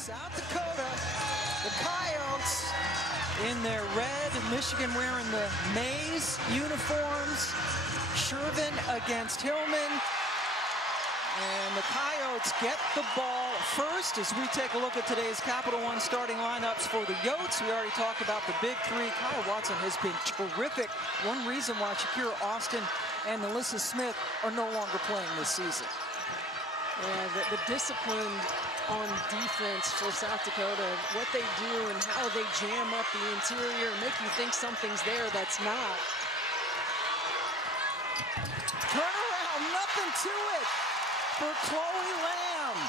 South Dakota, the Coyotes in their red, Michigan wearing the maize uniforms. Shervin against Hillmon. And the Coyotes get the ball first as we take a look at today's Capital One starting lineups for the Yotes. We already talked about the big three. Kyle Watson has been terrific. One reason why Shakira Austin and Alyssa Smith are no longer playing this season. Yeah, the discipline on defense for South Dakota, what they do and how they jam up the interior and make you think something's there that's not. Turn around, nothing to it for Chloe Lamb.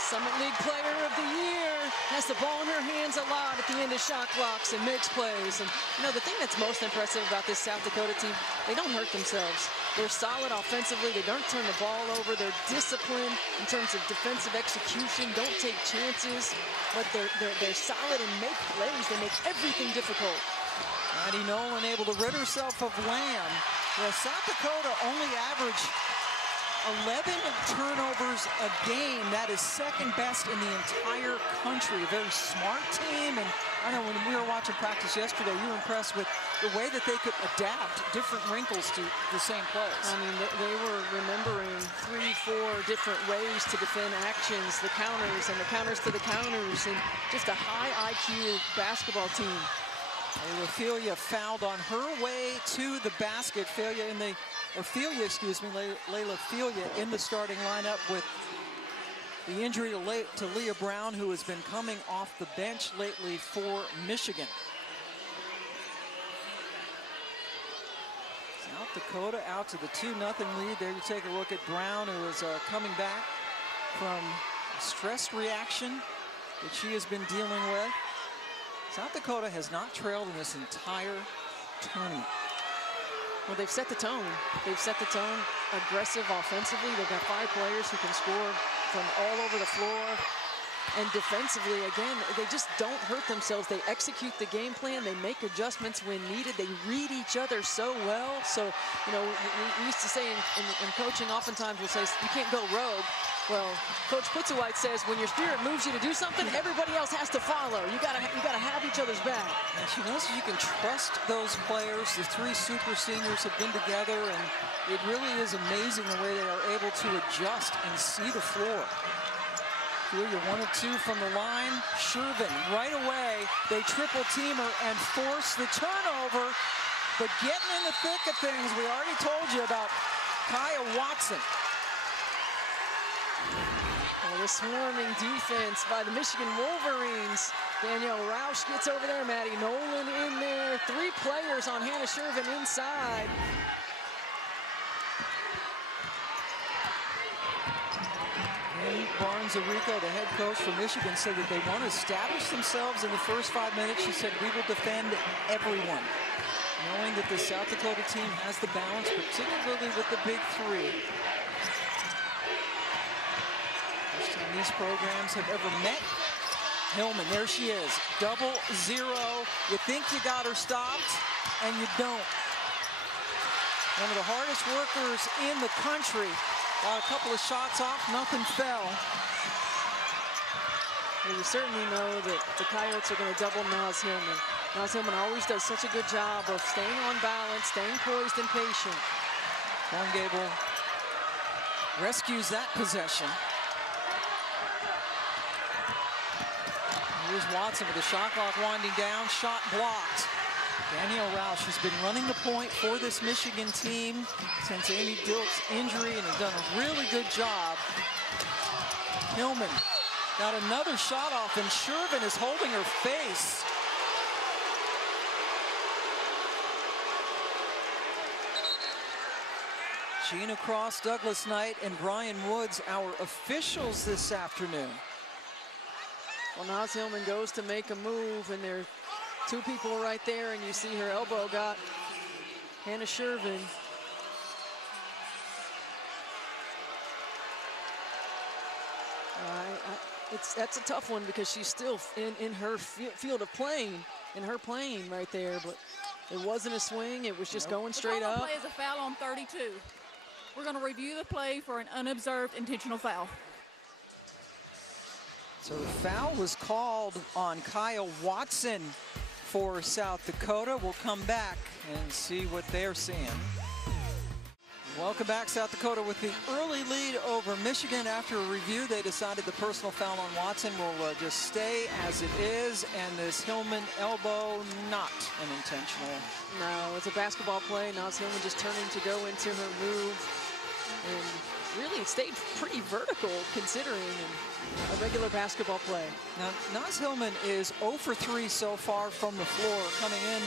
Summit League Player of the Year, has the ball in her hands a lot at the end of shot clocks and makes plays. And you know, the thing that's most impressive about this South Dakota team, they don't hurt themselves. They're solid offensively. They don't turn the ball over. They're disciplined in terms of defensive execution. Don't take chances, but they're solid and make plays. They make everything difficult. Maddie Nolan able to rid herself of Lamb. Well, South Dakota only averaged 11 turnovers a game. That is second best in the entire country. A very smart team. And I know when we were watching practice yesterday, you were impressed with the way that they could adapt different wrinkles to the same plays. I mean, they were remembering 3-4 different ways to defend actions, the counters and the counters to the counters, and just a high IQ basketball team. Ophelia fouled on her way to the basket. Ophelia, Layla Ophelia in the starting lineup with the injury to Leah Brown, who has been coming off the bench lately for Michigan. South Dakota out to the 2-0 lead. There you take a look at Brown, who is coming back from a stress reaction that she has been dealing with. South Dakota has not trailed in this entire tournament. Well, they've set the tone. They've set the tone aggressive offensively. They've got 5 players who can score from all over the floor. And defensively, again, they just don't hurt themselves. They execute the game plan. They make adjustments when needed. They read each other so well. So, you know, we used to say in coaching, oftentimes we'll say, you can't go rogue. Well, Coach Putzewhite says when your spirit moves you to do something, everybody else has to follow. You gotta have each other's back. And she knows you can trust those players. The 3 super seniors have been together, and it really is amazing the way they are able to adjust and see the floor. You're 1 of 2 from the line. Shervin right away. They triple team her and force the turnover. But getting in the thick of things, we already told you about Kaya Watson. Well, the swarming defense by the Michigan Wolverines. Danielle Roush gets over there. Maddie Nolan in there. 3 players on Hannah Shervin inside. Barnes-Arico, the head coach for Michigan, said that they want to establish themselves in the first 5 minutes. She said, we will defend everyone, knowing that the South Dakota team has the balance, particularly with the big 3. First time these programs have ever met. Hillmon, there she is, 0-0. You think you got her stopped, and you don't. One of the hardest workers in the country. Got a couple of shots off, nothing fell. Well, you certainly know that the Coyotes are going to double Naz Hillmon. Naz Hillmon always does such a good job of staying on balance, staying poised and patient. Juan Gable rescues that possession. Here's Watson with the shot clock winding down, shot blocked. Danielle Roush has been running the point for this Michigan team since Amy Dilt's injury and has done a really good job. Hillmon got another shot off, and Shervin is holding her face. Gina Cross, Douglas Knight, and Brian Woods, our officials this afternoon. Well, Naz Hillmon goes to make a move, and there are 2 people right there, and you see her elbow got Hannah Shervin. That's a tough one because she's still in her field of playing, right there, but it wasn't a swing, it was just going straight up. The play is a foul on 32. We're going to review the play for an unobserved intentional foul. So the foul was called on Kyle Watson for South Dakota. We'll come back and see what they're seeing. Welcome back. South Dakota with the early lead over Michigan. After a review, they decided the personal foul on Watson will just stay as it is, and this Hillmon elbow, not an intentional. No, it's a basketball play. Naz Hillmon just turning to go into her move, and really it stayed pretty vertical considering a regular basketball play. Now, Naz Hillmon is 0 for 3 so far from the floor. Coming in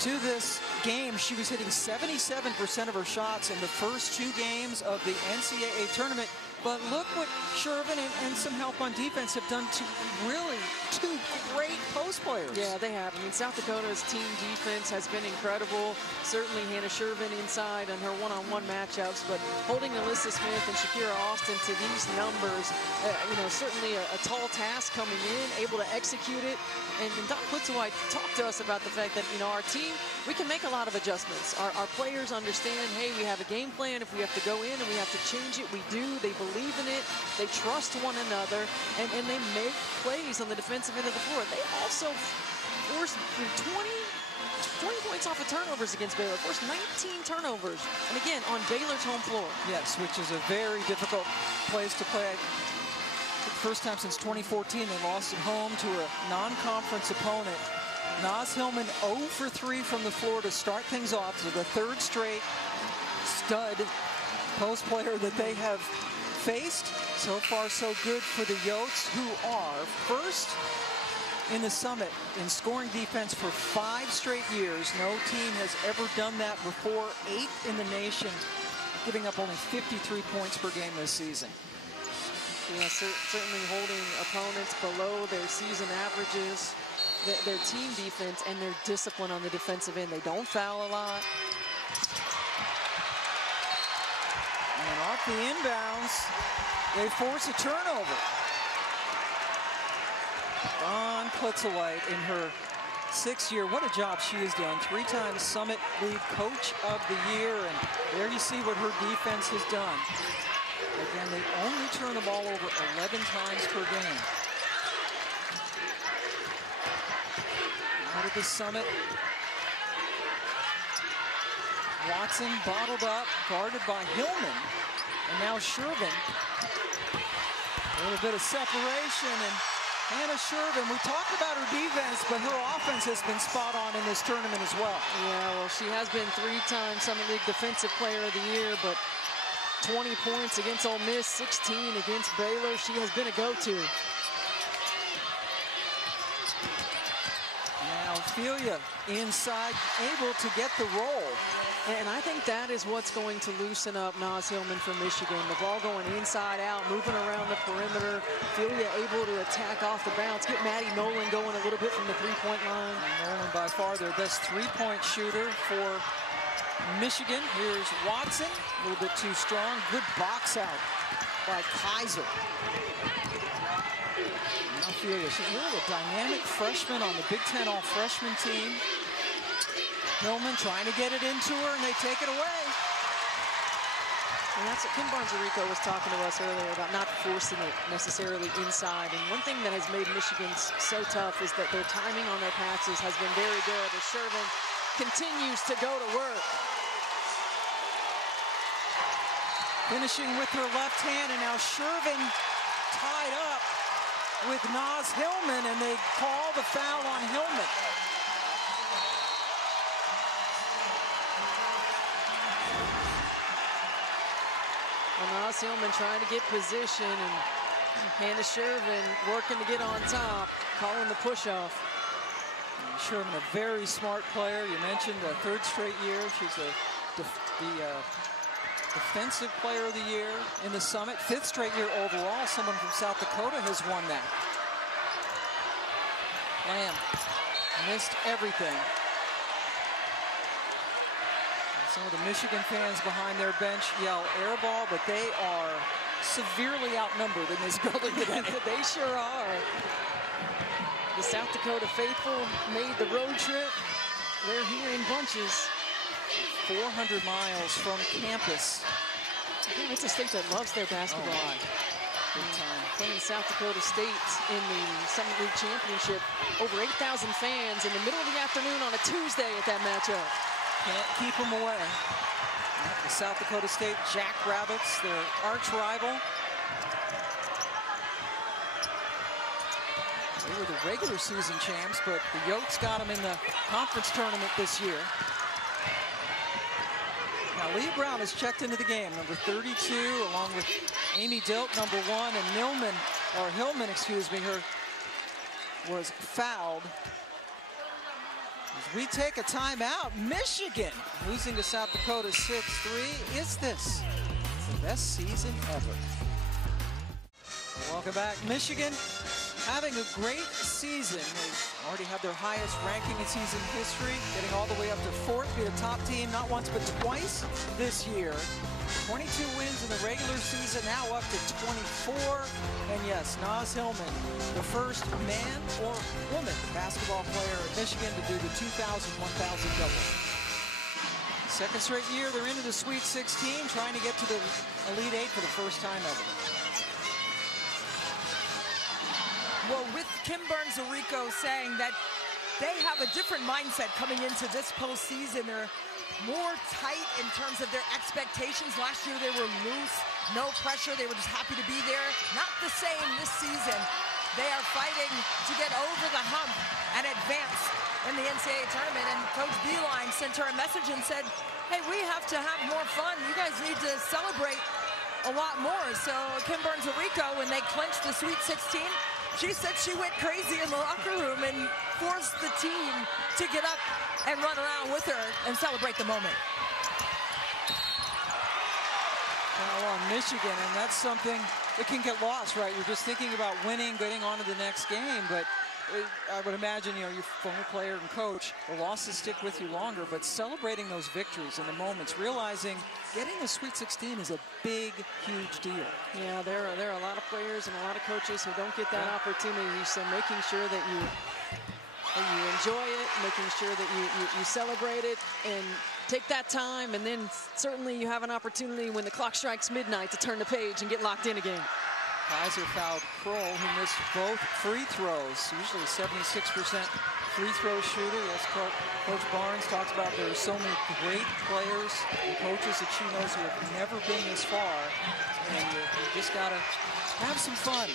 to this game, she was hitting 77% of her shots in the first 2 games of the NCAA tournament. But look what Shervin and some help on defense have done to really 2 great post players. Yeah, they have. I mean, South Dakota's team defense has been incredible. Certainly Hannah Shervin inside on her one-on-one matchups, but holding Alyssa Smith and Shakira Austin to these numbers, you know, certainly a tall task coming in, able to execute it. And Don Klitzeweit talked to us about the fact that, you know, our team, we can make a lot of adjustments. Our players understand, hey, we have a game plan. If we have to go in and we have to change it, we do. They believe in it. They trust one another, and they make plays on the defensive end of the floor. They also forced 20 points off of turnovers against Baylor. Forced 19 turnovers, and again, on Baylor's home floor. Yes, which is a very difficult place to play. First time since 2014 they lost at home to a non-conference opponent. Naz Hillmon 0 for 3 from the floor to start things off. So the 3rd straight stud post player that they have faced. So far so good for the Yotes, who are first in the Summit in scoring defense for 5 straight years. No team has ever done that before. 8th in the nation, giving up only 53 points per game this season. Yeah, certainly holding opponents below their season averages. Their team defense and their discipline on the defensive end. They don't foul a lot. And off the inbounds, they force a turnover. Don Klitzeweit in her 6th year. What a job she has done. 3-time Summit League Coach of the Year. And there you see what her defense has done. Again, they only turn the ball over 11 times per game. Out of the Summit. Watson bottled up, guarded by Hillmon. And now Shervin. A little bit of separation, and Hannah Shervin, we talked about her defense, but her offense has been spot on in this tournament as well. Yeah, well, she has been 3-time Summit League Defensive Player of the Year, but 20 points against Ole Miss, 16 against Baylor. She has been a go-to. Now Ophelia inside, able to get the roll. And I think that is what's going to loosen up Naz Hillmon for Michigan. The ball going inside out, moving around the perimeter. Ophelia able to attack off the bounce, get Maddie Nolan going a little bit from the 3-point line. And Nolan by far their best 3-point shooter for Michigan. Here's Watson, a little bit too strong. Good box out by Kaiser. Now Ophelia, she's really a dynamic freshman on the Big Ten all-freshman team. Hillmon trying to get it into her, and they take it away. And that's what Kim Barnes-Arico was talking to us earlier about not forcing it necessarily inside. And one thing that has made Michigan so tough is that their timing on their passes has been very good as Shervin continues to go to work. Finishing with her left hand, and now Shervin tied up with Naz Hillmon, and they call the foul on Hillmon. Well, Naz Hillmon trying to get position, and Hannah Shervin working to get on top, calling the push-off. Shervin, a very smart player. You mentioned the 3rd straight year. She's the Defensive Player of the Year in the Summit. 5th straight year overall. Someone from South Dakota has won that. Lamb missed everything. Some of the Michigan fans behind their bench yell air ball, but they are severely outnumbered in this building today. They sure are. The South Dakota faithful made the road trip. They're here in bunches. 400 miles from campus. Yeah, it's a state that loves their basketball. Oh, Big time. Playing South Dakota State in the Summit League Championship. Over 8,000 fans in the middle of the afternoon on a Tuesday at that matchup. Can't keep them away. The South Dakota State Jackrabbits, their arch rival. They were the regular season champs, but the Yotes got them in the conference tournament this year. Now, Leah Brown has checked into the game, number 32, along with Amy Dilk, number 1, and Hillmon, excuse me, was fouled. As we take a timeout, Michigan losing to South Dakota 6-3. Is this the best season ever? Welcome back. Michigan having a great season. They've already had their highest ranking in season history, getting all the way up to 4th, be a top team not once but twice this year. 22 wins in the regular season, now up to 24. And yes, Naz Hillmon, the first man or woman basketball player at Michigan to do the 2,000-1,000 double. Second straight year, they're into the Sweet 16, trying to get to the Elite 8 for the first time ever. Well, with Kim Burns-Arico saying that they have a different mindset coming into this postseason. They're more tight in terms of their expectations. Last year they were loose, no pressure. They were just happy to be there. Not the same this season. They are fighting to get over the hump and advance in the NCAA tournament. And Coach Beeline sent her a message and said, hey, we have to have more fun. You guys need to celebrate a lot more. So Kim Burns-Arico, when they clinched the Sweet 16, she said she went crazy in the locker room and forced the team to get up and run around with her and celebrate the moment. Well, on Michigan, and that's something that can get lost, right? You're just thinking about winning, getting on to the next game, but I would imagine, you know, your former player and coach, the losses stick with you longer, but celebrating those victories and the moments, realizing getting a Sweet 16 is a big, huge deal. Yeah, there are a lot of players and a lot of coaches who don't get that opportunity, so making sure that you enjoy it, making sure that you celebrate it and take that time, and then certainly you have an opportunity when the clock strikes midnight to turn the page and get locked in again. Kaiser fouled Crowe, who missed both free throws. Usually 76% free throw shooter. Yes, Coach Barnes talks about there are so many great players and coaches that she knows who have never been this far. And you just got to have some fun.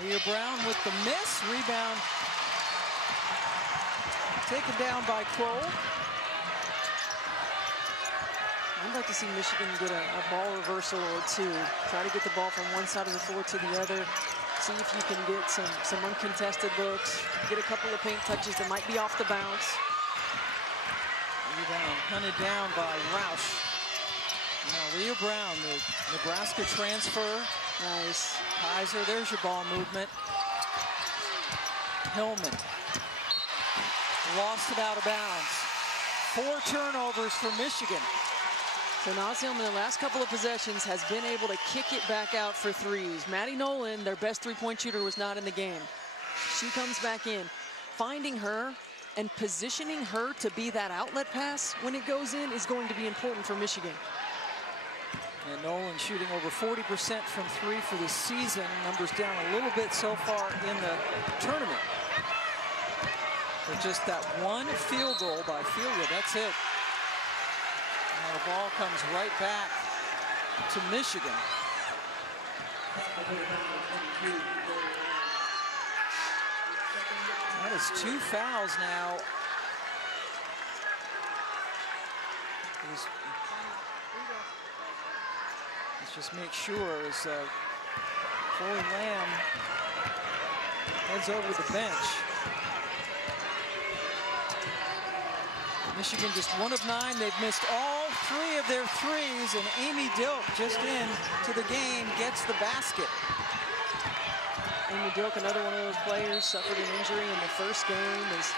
Leah Brown with the miss. Rebound taken down by Crowe. I'd like to see Michigan get a ball reversal or two. Try to get the ball from one side of the floor to the other. See if you can get some uncontested looks. Get a couple of paint touches that might be off the bounce. Rebound hunted down by Roush. Now Leah Brown, the Nebraska transfer. Nice. Kaiser, there's your ball movement. Hillmon lost it out of bounds. 4 turnovers for Michigan. So Naz Hillmon, the last couple of possessions, has been able to kick it back out for threes. Maddie Nolan, their best three-point shooter, was not in the game. She comes back in. Finding her and positioning her to be that outlet pass when it goes in is going to be important for Michigan. And Nolan shooting over 40% from 3 for the season. Numbers down a little bit so far in the tournament. But just that one field goal by Filia, that's it. Now the ball comes right back to Michigan. That is 2 fouls now. Let's just make sure as Chloe Lamb heads over the bench. Michigan just 1 of 9. They've missed all 3 of their threes, and Amy Dilk just into the game gets the basket. Amy Dilk, another one of those players, suffered an injury in the first game. As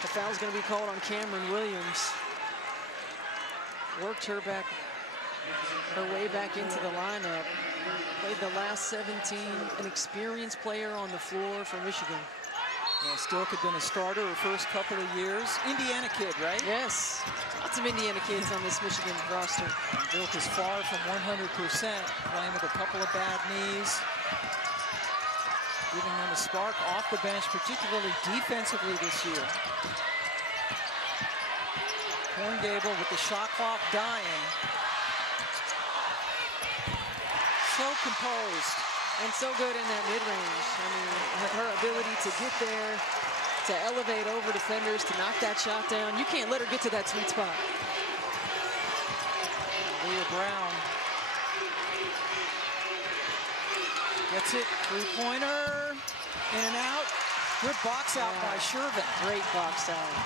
the foul's going to be called on Cameron Williams. Worked her way back into the lineup. Played the last 17, an experienced player on the floor for Michigan. Well, Stilk had been a starter her first couple of years. Indiana kid, right? Yes, lots of Indiana kids on this Michigan roster. And Dilk is far from 100%, playing with a couple of bad knees. Giving them a spark off the bench, particularly defensively this year. Horngable with the shot clock dying. So composed. And so good in that mid-range. I mean, her ability to get there, to elevate over defenders, to knock that shot down. You can't let her get to that sweet spot. Leah Brown gets it, three-pointer, in and out. Good box out by Shervin. Great box out.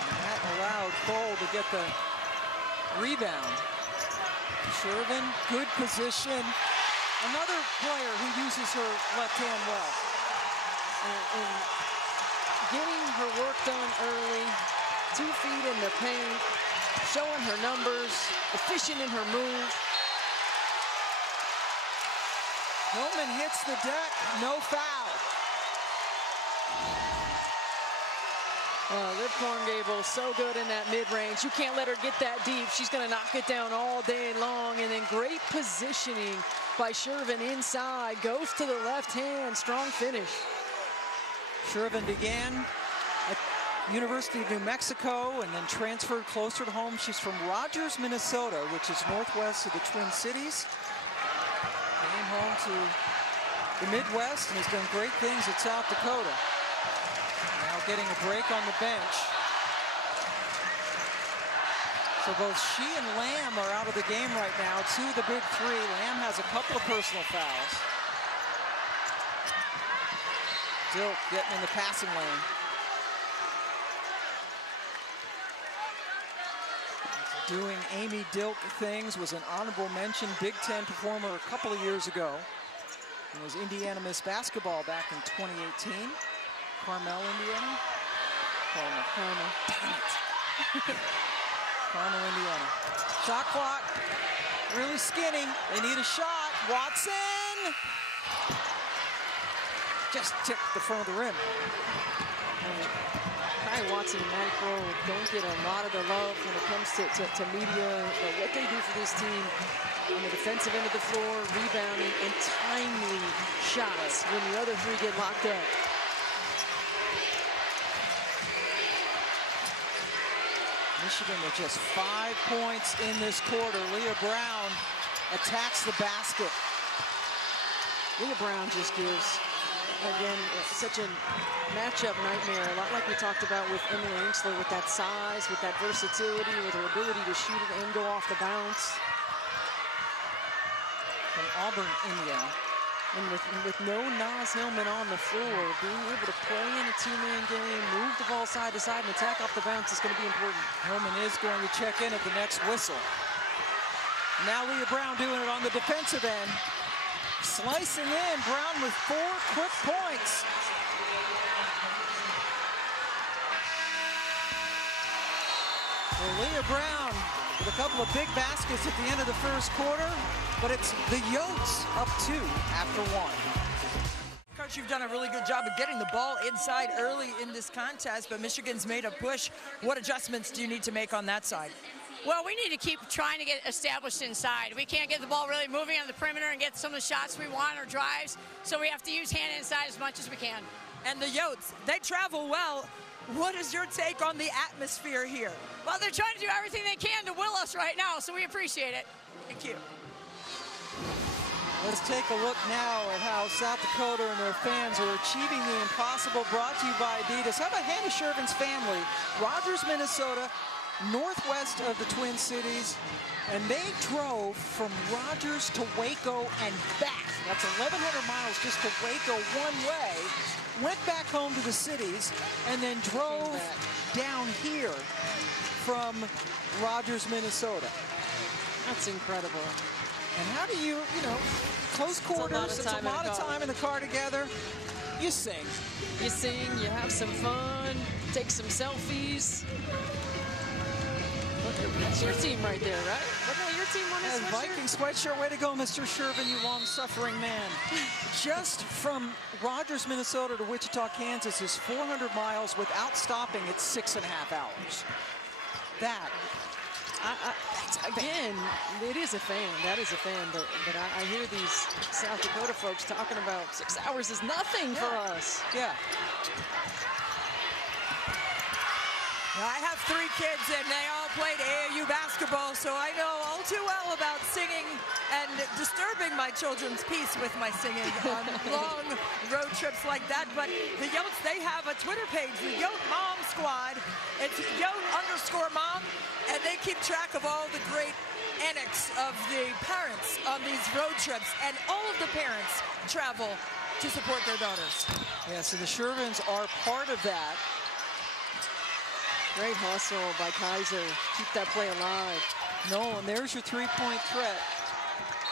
And that allowed Cole to get the rebound. Shervin, good position. Another player who uses her left hand well. And getting her work done early, 2 feet in the paint, showing her numbers, efficient in her move. Hillmon hits the deck, no foul. Liv Horngable, so good in that mid-range. You can't let her get that deep. She's going to knock it down all day long. And then great positioning by Shervin inside. Goes to the left hand. Strong finish. Shervin began at University of New Mexico and then transferred closer to home. She's from Rogers, Minnesota, which is northwest of the Twin Cities. Came home to the Midwest and has done great things at South Dakota. Now getting a break on the bench. So both she and Lamb are out of the game right now. 2 of the big 3. Lamb has a couple of personal fouls. Dilk getting in the passing lane. Doing Amy Dilk things, was an honorable mention Big Ten performer a couple of years ago. And was Indiana Miss Basketball back in 2018. Carmel, Indiana? Carmel. Dang it. Carmel, Indiana. Shot clock, really skinny. They need a shot. Watson! Just tipped the front of the rim. Kai Watson and Maddie Crowe don't get a lot of the love when it comes to media, but what they do for this team on the defensive end of the floor, rebounding, and timely shots when the other 3 get locked up. Michigan with just 5 points in this quarter. Leah Brown attacks the basket. Leah Brown just gives, again, such a matchup nightmare, a lot like we talked about with Emily Inksler, with that size, with that versatility, with her ability to shoot it and go off the bounce. From Auburn, Indiana. And with no Naz Hillmon on the floor, being able to play in a 2-man game, move the ball side to side, and attack off the bounce is going to be important. Hillmon is going to check in at the next whistle. Now Leah Brown doing it on the defensive end. Slicing in, Brown with 4 quick points. Well, Leah Brown with a couple of big baskets at the end of the first quarter, but it's the Yotes up 2 after 1. Coach, you've done a really good job of getting the ball inside early in this contest, but Michigan's made a push. What adjustments do you need to make on that side? Well, we need to keep trying to get established inside. We can't get the ball really moving on the perimeter and get some of the shots we want or drives, so we have to use hand inside as much as we can. And the Yotes, they travel well. What is your take on the atmosphere here? Well, they're trying to do everything they can to will us right now, so we appreciate it. Thank you. Let's take a look now at how South Dakota and their fans are achieving the impossible, brought to you by Adidas. How about Hannah Shervin's family? Rogers, Minnesota, northwest of the Twin Cities, and they drove from Rogers to Waco and back. That's 1,100 miles just to Waco one way, went back home to the cities, and then drove down here from Rogers, Minnesota. That's incredible. And how do you know, close quarters, it's a lot of time in the car together. You sing. You sing, you have some fun, take some selfies. That's your team right there, right? Look at your your team on his sweatshirt? Viking sweatshirt. Way to go, Mr. Shervin, you long-suffering man. Just from Rogers, Minnesota to Wichita, Kansas is 400 miles without stopping. It's 6.5 hours. Again, it is a fan. That is a fan. But I hear these South Dakota folks talking about 6 hours is nothing for us. Yeah. Now, I have 3 kids, and they all played AAU basketball, so I know all too well about singing and disturbing my children's peace with my singing on long road trips like that. But the Yotes, they have a Twitter page, the Yote Mom Squad. It's Yote_mom, and they keep track of all the great antics of the parents on these road trips, and all of the parents travel to support their daughters. Yeah, so the Shervins are part of that. Great hustle by Kaiser. Keep that play alive. Nolan, there's your 3-point threat.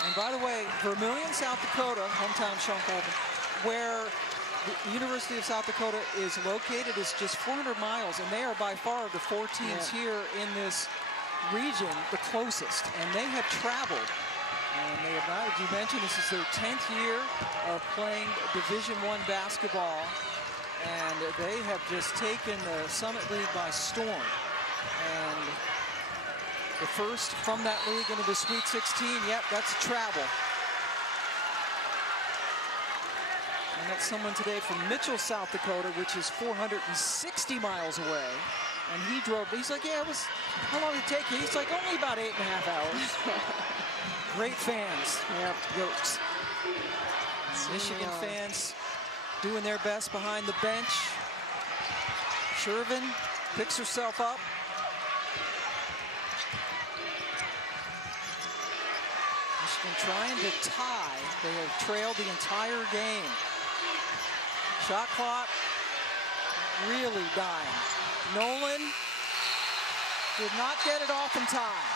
And by the way, Vermillion, South Dakota, hometown Sean Colvin, where the University of South Dakota is located, is just 400 miles, and they are by far of the 4 teams here in this region the closest. And they have traveled. And they have not, as you mentioned, this is their 10th year of playing Division I basketball. And they have just taken the Summit League by storm. And the first from that league into the Sweet 16, yep, that's a travel. And that's someone today from Mitchell, South Dakota, which is 460 miles away. And he drove, he's like, yeah, it was, how long did it take you? He's like, only about 8.5 hours. Great fans. Yep. Yotes. Michigan fans doing their best behind the bench. Shervin picks herself up. Michigan trying to tie. They have trailed the entire game. Shot clock really dying. Nolan did not get it off in time.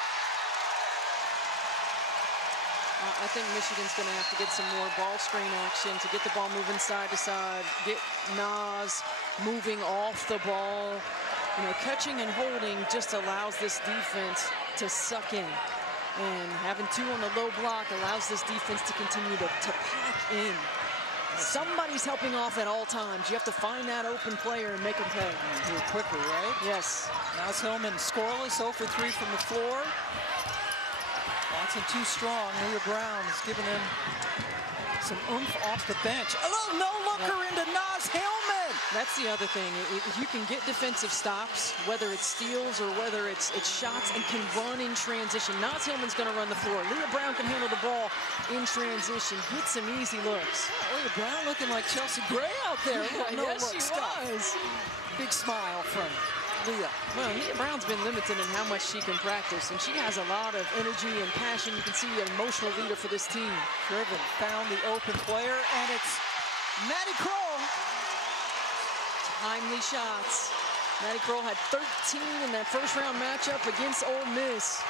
I think Michigan's going to have to get some more ball screen action to get the ball moving side to side, get Naz moving off the ball. You know, catching and holding just allows this defense to suck in. And having 2 on the low block allows this defense to continue to pack in. Somebody's helping off at all times. You have to find that open player and make them pay. Do it quickly, right? Yes. Naz Hillmon scoreless, 0 for 3 from the floor. Watson too strong. Leah Brown is giving him some oomph off the bench. A little no-looker into Naz Hillmon. That's the other thing. If you can get defensive stops, whether it's steals or whether it's shots, and can run in transition. Naz Hillmon's going to run the floor. Leah Brown can handle the ball in transition. Hit some easy looks. Oh, Leah Brown looking like Chelsea Gray out there. Yes, she was. Big smile from Leah. Well, Leah Brown's been limited in how much she can practice, and she has a lot of energy and passion. You can see an emotional leader for this team. Shervin found the open player, and it's Maddie Crowe. Timely shots. Maddie Crowe had 13 in that first-round matchup against Ole Miss.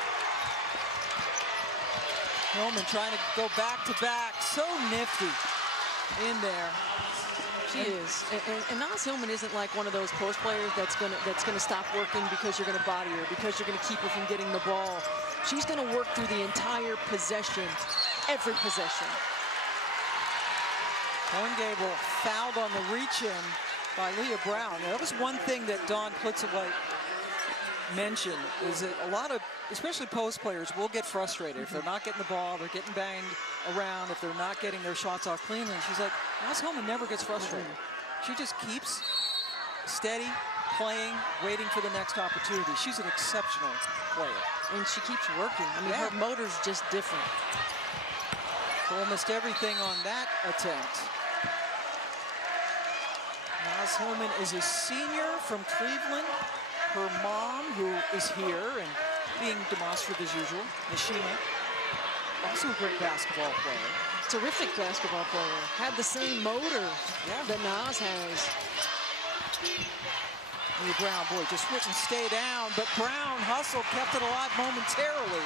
Hillmon trying to go back-to-back. So nifty in there. She is, and Naz Hillmon isn't like one of those post players that's gonna stop working because you're gonna body her, because you're gonna keep her from getting the ball. She's gonna work through the entire possession, every possession. Horngable fouled on the reach-in by Leah Brown. Now, that was one thing that Dawn Plitzowite mentioned, is that a lot of, especially post players, will get frustrated if they're not getting the ball, they're getting banged around, if they're not getting their shots off cleanly. And she's like, Naz Hillmon never gets frustrated. She just keeps steady, playing, waiting for the next opportunity. She's an exceptional player. And she keeps working. I mean, her motor's just different. Cole missed everything on that attempt. Naz Hillmon is a senior from Cleveland. Her mom, who is here and being demonstrative as usual, Nishima, also a great basketball player. Terrific basketball player. Had the same motor that Naz has. Leah Brown, boy, just wouldn't stay down, but Brown hustled, kept it alive momentarily.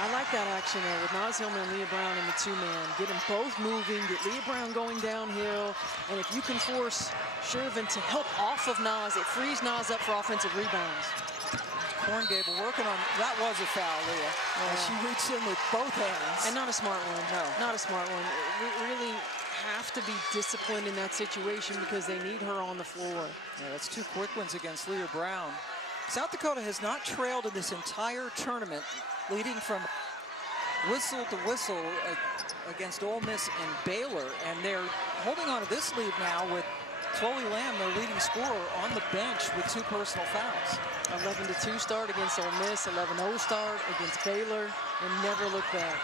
I like that action there with Naz Hillmon and Leah Brown in the 2-man. Get them both moving, get Leah Brown going downhill, and if you can force Shervin to help off of Naz, it frees Naz up for offensive rebounds. Horngable working on, that was a foul, Leah. Yeah. She reached in with both hands. And not a smart one. No. Not a smart one. Really have to be disciplined in that situation because they need her on the floor. Yeah, that's 2 quick ones against Leah Brown. South Dakota has not trailed in this entire tournament, leading from whistle to whistle against Ole Miss and Baylor, and they're holding on to this lead now with Chloe Lamb, their leading scorer, on the bench with 2 personal fouls. 11-2 start against Ole Miss, 11-0 start against Baylor, and never look back.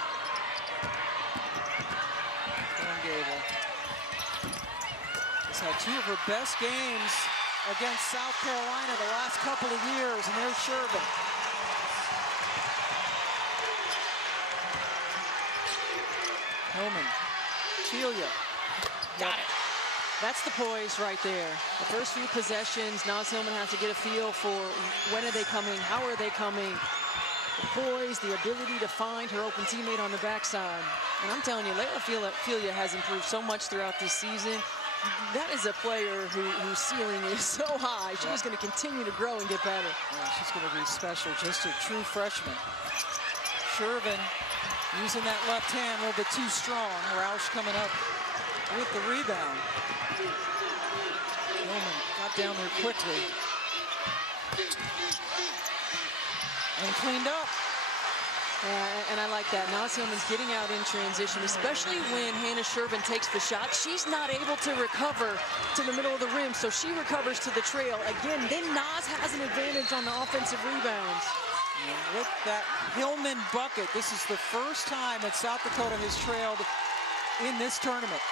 Horngable has had 2 of her best games against South Carolina the last couple of years, and there's Shervin. Hillmon, Celia. Got it. That's the poise right there. The first few possessions, Naz Hillmon has to get a feel for when are they coming, how are they coming. The poise, the ability to find her open teammate on the backside. And I'm telling you, Leah has improved so much throughout this season. That is a player whose ceiling is so high. She's going to continue to grow and get better. Yeah, she's going to be special, just a true freshman. Shervin using that left hand a little bit too strong. Roush coming up with the rebound. Hillmon got down there quickly. And cleaned up. And I like that. Naz Hillmon's getting out in transition, especially when Hannah Shervin takes the shot. She's not able to recover to the middle of the rim, so she recovers to the trail. Again, then Naz has an advantage on the offensive rebounds. And with that Hillmon bucket, this is the first time that South Dakota has trailed in this tournament.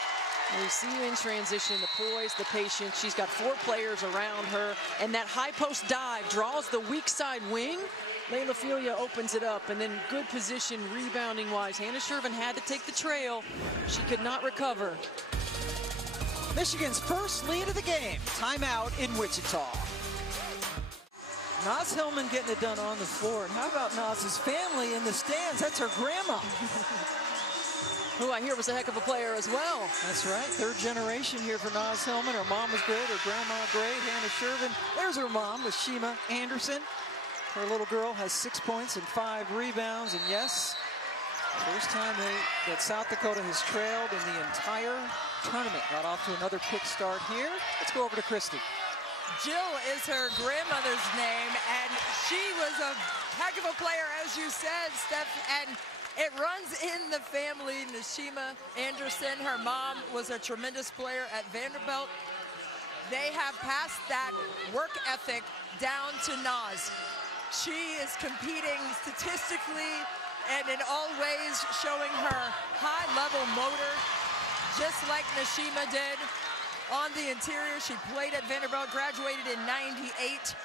We see in transition the poise, the patience. She's got 4 players around her, and that high post dive draws the weak side wing. Leah opens it up, and then good position rebounding-wise. Hannah Shervin had to take the trail. She could not recover. Michigan's first lead of the game. Timeout in Wichita. Naz Hillmon getting it done on the floor. And how about Naz's family in the stands? That's her grandma. Who I hear was a heck of a player as well. That's right. 3rd generation here for Naz Hillmon. Her mom was great. Her grandma great. Hannah Shervin. There's her mom with Shima Anderson. Her little girl has 6 points and 5 rebounds. And yes, first time that South Dakota has trailed in the entire tournament. Got off to another quick start here. Let's go over to Christy. Jill is her grandmother's name, and she was a heck of a player, as you said, Steph, and it runs in the family. Nashima Anderson, her mom, was a tremendous player at Vanderbilt. They have passed that work ethic down to Naz. She is competing statistically and in all ways showing her high-level motor, just like Nashima did on the interior. She played at Vanderbilt, graduated in '98,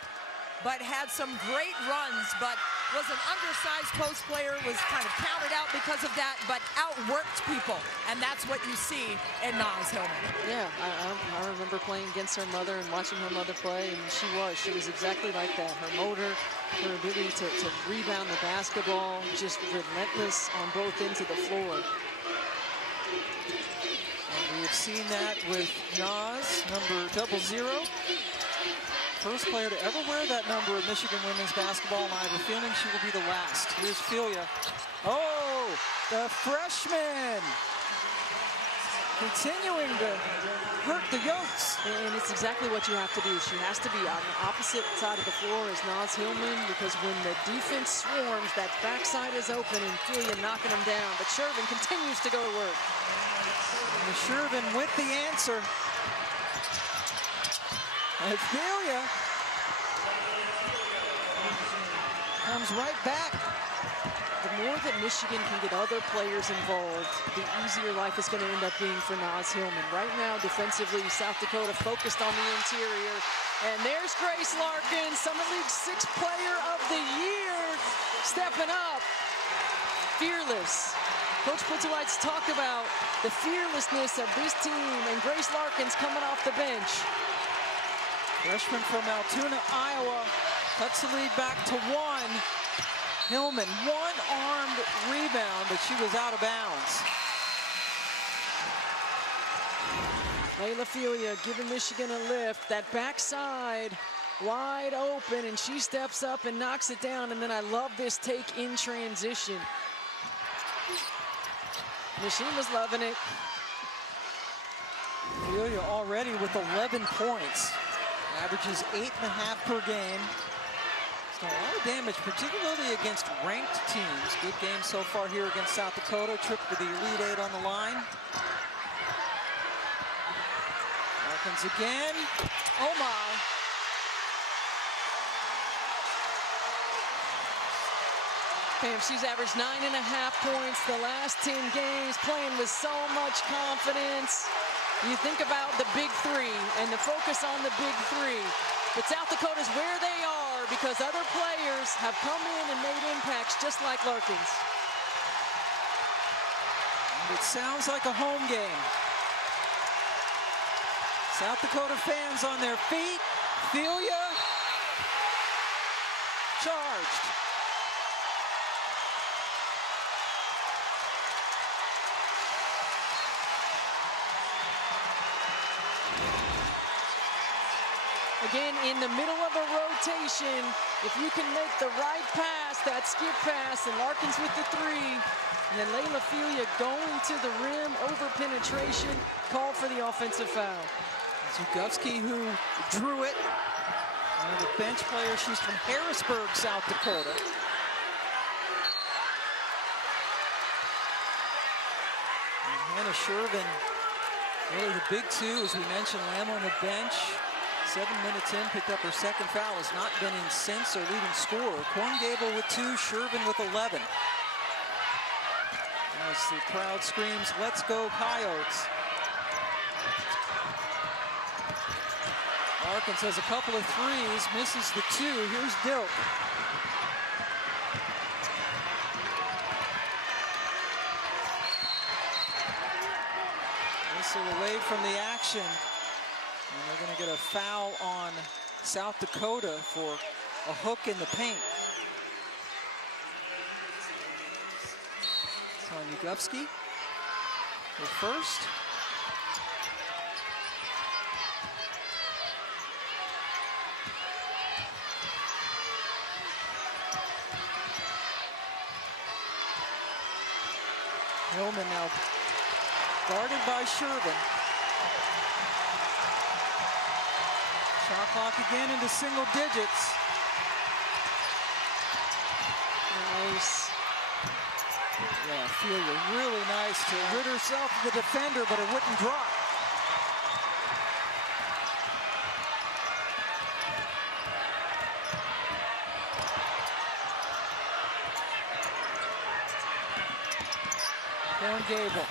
but had some great runs, but was an undersized post player, was kind of counted out because of that, but outworked people, and that's what you see in Naz Hillmon. Yeah, I remember playing against her mother and watching her mother play, and she was exactly like that. Her motor, her ability to rebound the basketball, just relentless on both ends of the floor. And we have seen that with Naz, number 00. First player to ever wear that number of Michigan women's basketball, and I have a feeling she will be the last. Here's Filia. Oh, the freshman continuing to hurt the Yotes. And it's exactly what you have to do. She has to be on the opposite side of the floor as Naz Hillmon, because when the defense swarms, that backside is open and Filia knocking them down. But Shervin continues to go to work. And Shervin with the answer. And Filia comes right back. The more that Michigan can get other players involved, the easier life is going to end up being for Naz Hillmon. Right now, defensively, South Dakota focused on the interior. And there's Grace Larkin, Summit League 6th Player of the Year, stepping up. Fearless. Coach Putzulites talked about the fearlessness of this team, and Grace Larkin's coming off the bench. Freshman from Altoona, Iowa, cuts the lead back to 1. Hillmon, one-armed rebound, but she was out of bounds. Leah Filia giving Michigan a lift. That backside wide open, and she steps up and knocks it down. And then I love this take in transition. Machine was loving it. Leah already with 11 points. Averages 8.5 per game. It's done a lot of damage, particularly against ranked teams. Good game so far here against South Dakota. Trip for the Elite Eight on the line. Larkins again. Oh my. Pam, she's averaged 9.5 points the last 10 games, playing with so much confidence. You think about the big three and the focus on the big three. But South Dakota's where they are because other players have come in and made impacts just like Larkins. And it sounds like a home game. South Dakota fans on their feet. Filia charged. Again, in the middle of a rotation, if you can make the right pass, that skip pass, and Larkins with the three, and then Layla Filia going to the rim, over penetration, called for the offensive foul. Zugowski, who drew it. One of the bench players. She's from Harrisburg, South Dakota. And Hannah Shervin, really the big two, as we mentioned, Lamb on the bench. 7 minutes in, picked up her second foul. Has not been in since her leading scorer. Korngable with 2, Shervin with 11. As the crowd screams, "Let's go Coyotes." Larkins has a couple of threes, misses the 2. Here's Dilk. Whistle away from the action. And they're going to get a foul on South Dakota for a hook in the paint. It's on Zugowski. Her first. Hillmon now guarded by Shervin. Shot clock again into single digits. Nice. Yeah, Filia really nice to rid herself of the defender, but it wouldn't drop. Korngable.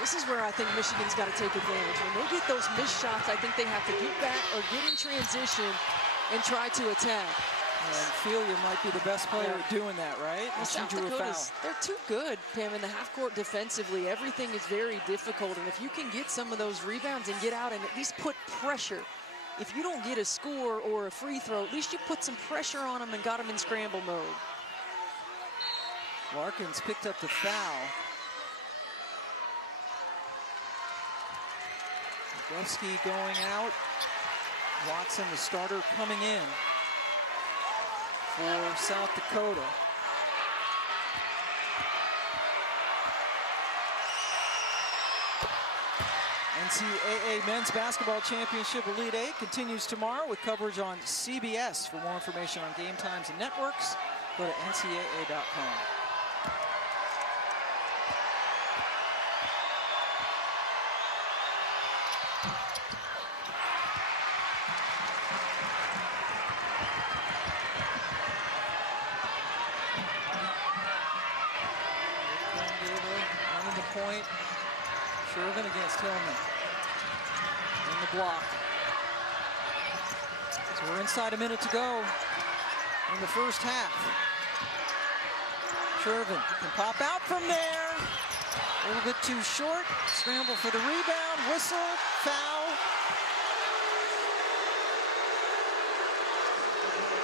This is where I think Michigan's got to take advantage. When they get those missed shots, I think they have to get back or get in transition and try to attack. And Filia might be the best player at doing that, right? And she drew a foul. They're too good, Pam, in the half court defensively. Everything is very difficult. And if you can get some of those rebounds and get out and at least put pressure, if you don't get a score or a free throw, at least you put some pressure on them and got them in scramble mode. Larkins picked up the foul. Zugowski going out. Watson, the starter, coming in for South Dakota. NCAA Men's Basketball Championship Elite Eight continues tomorrow with coverage on CBS. For more information on game times and networks, go to ncaa.com. Point. Shervin against Hillmon. In the block. So we're inside a minute to go in the first half. Shervin can pop out from there. A little bit too short. Scramble for the rebound. Whistle. Foul.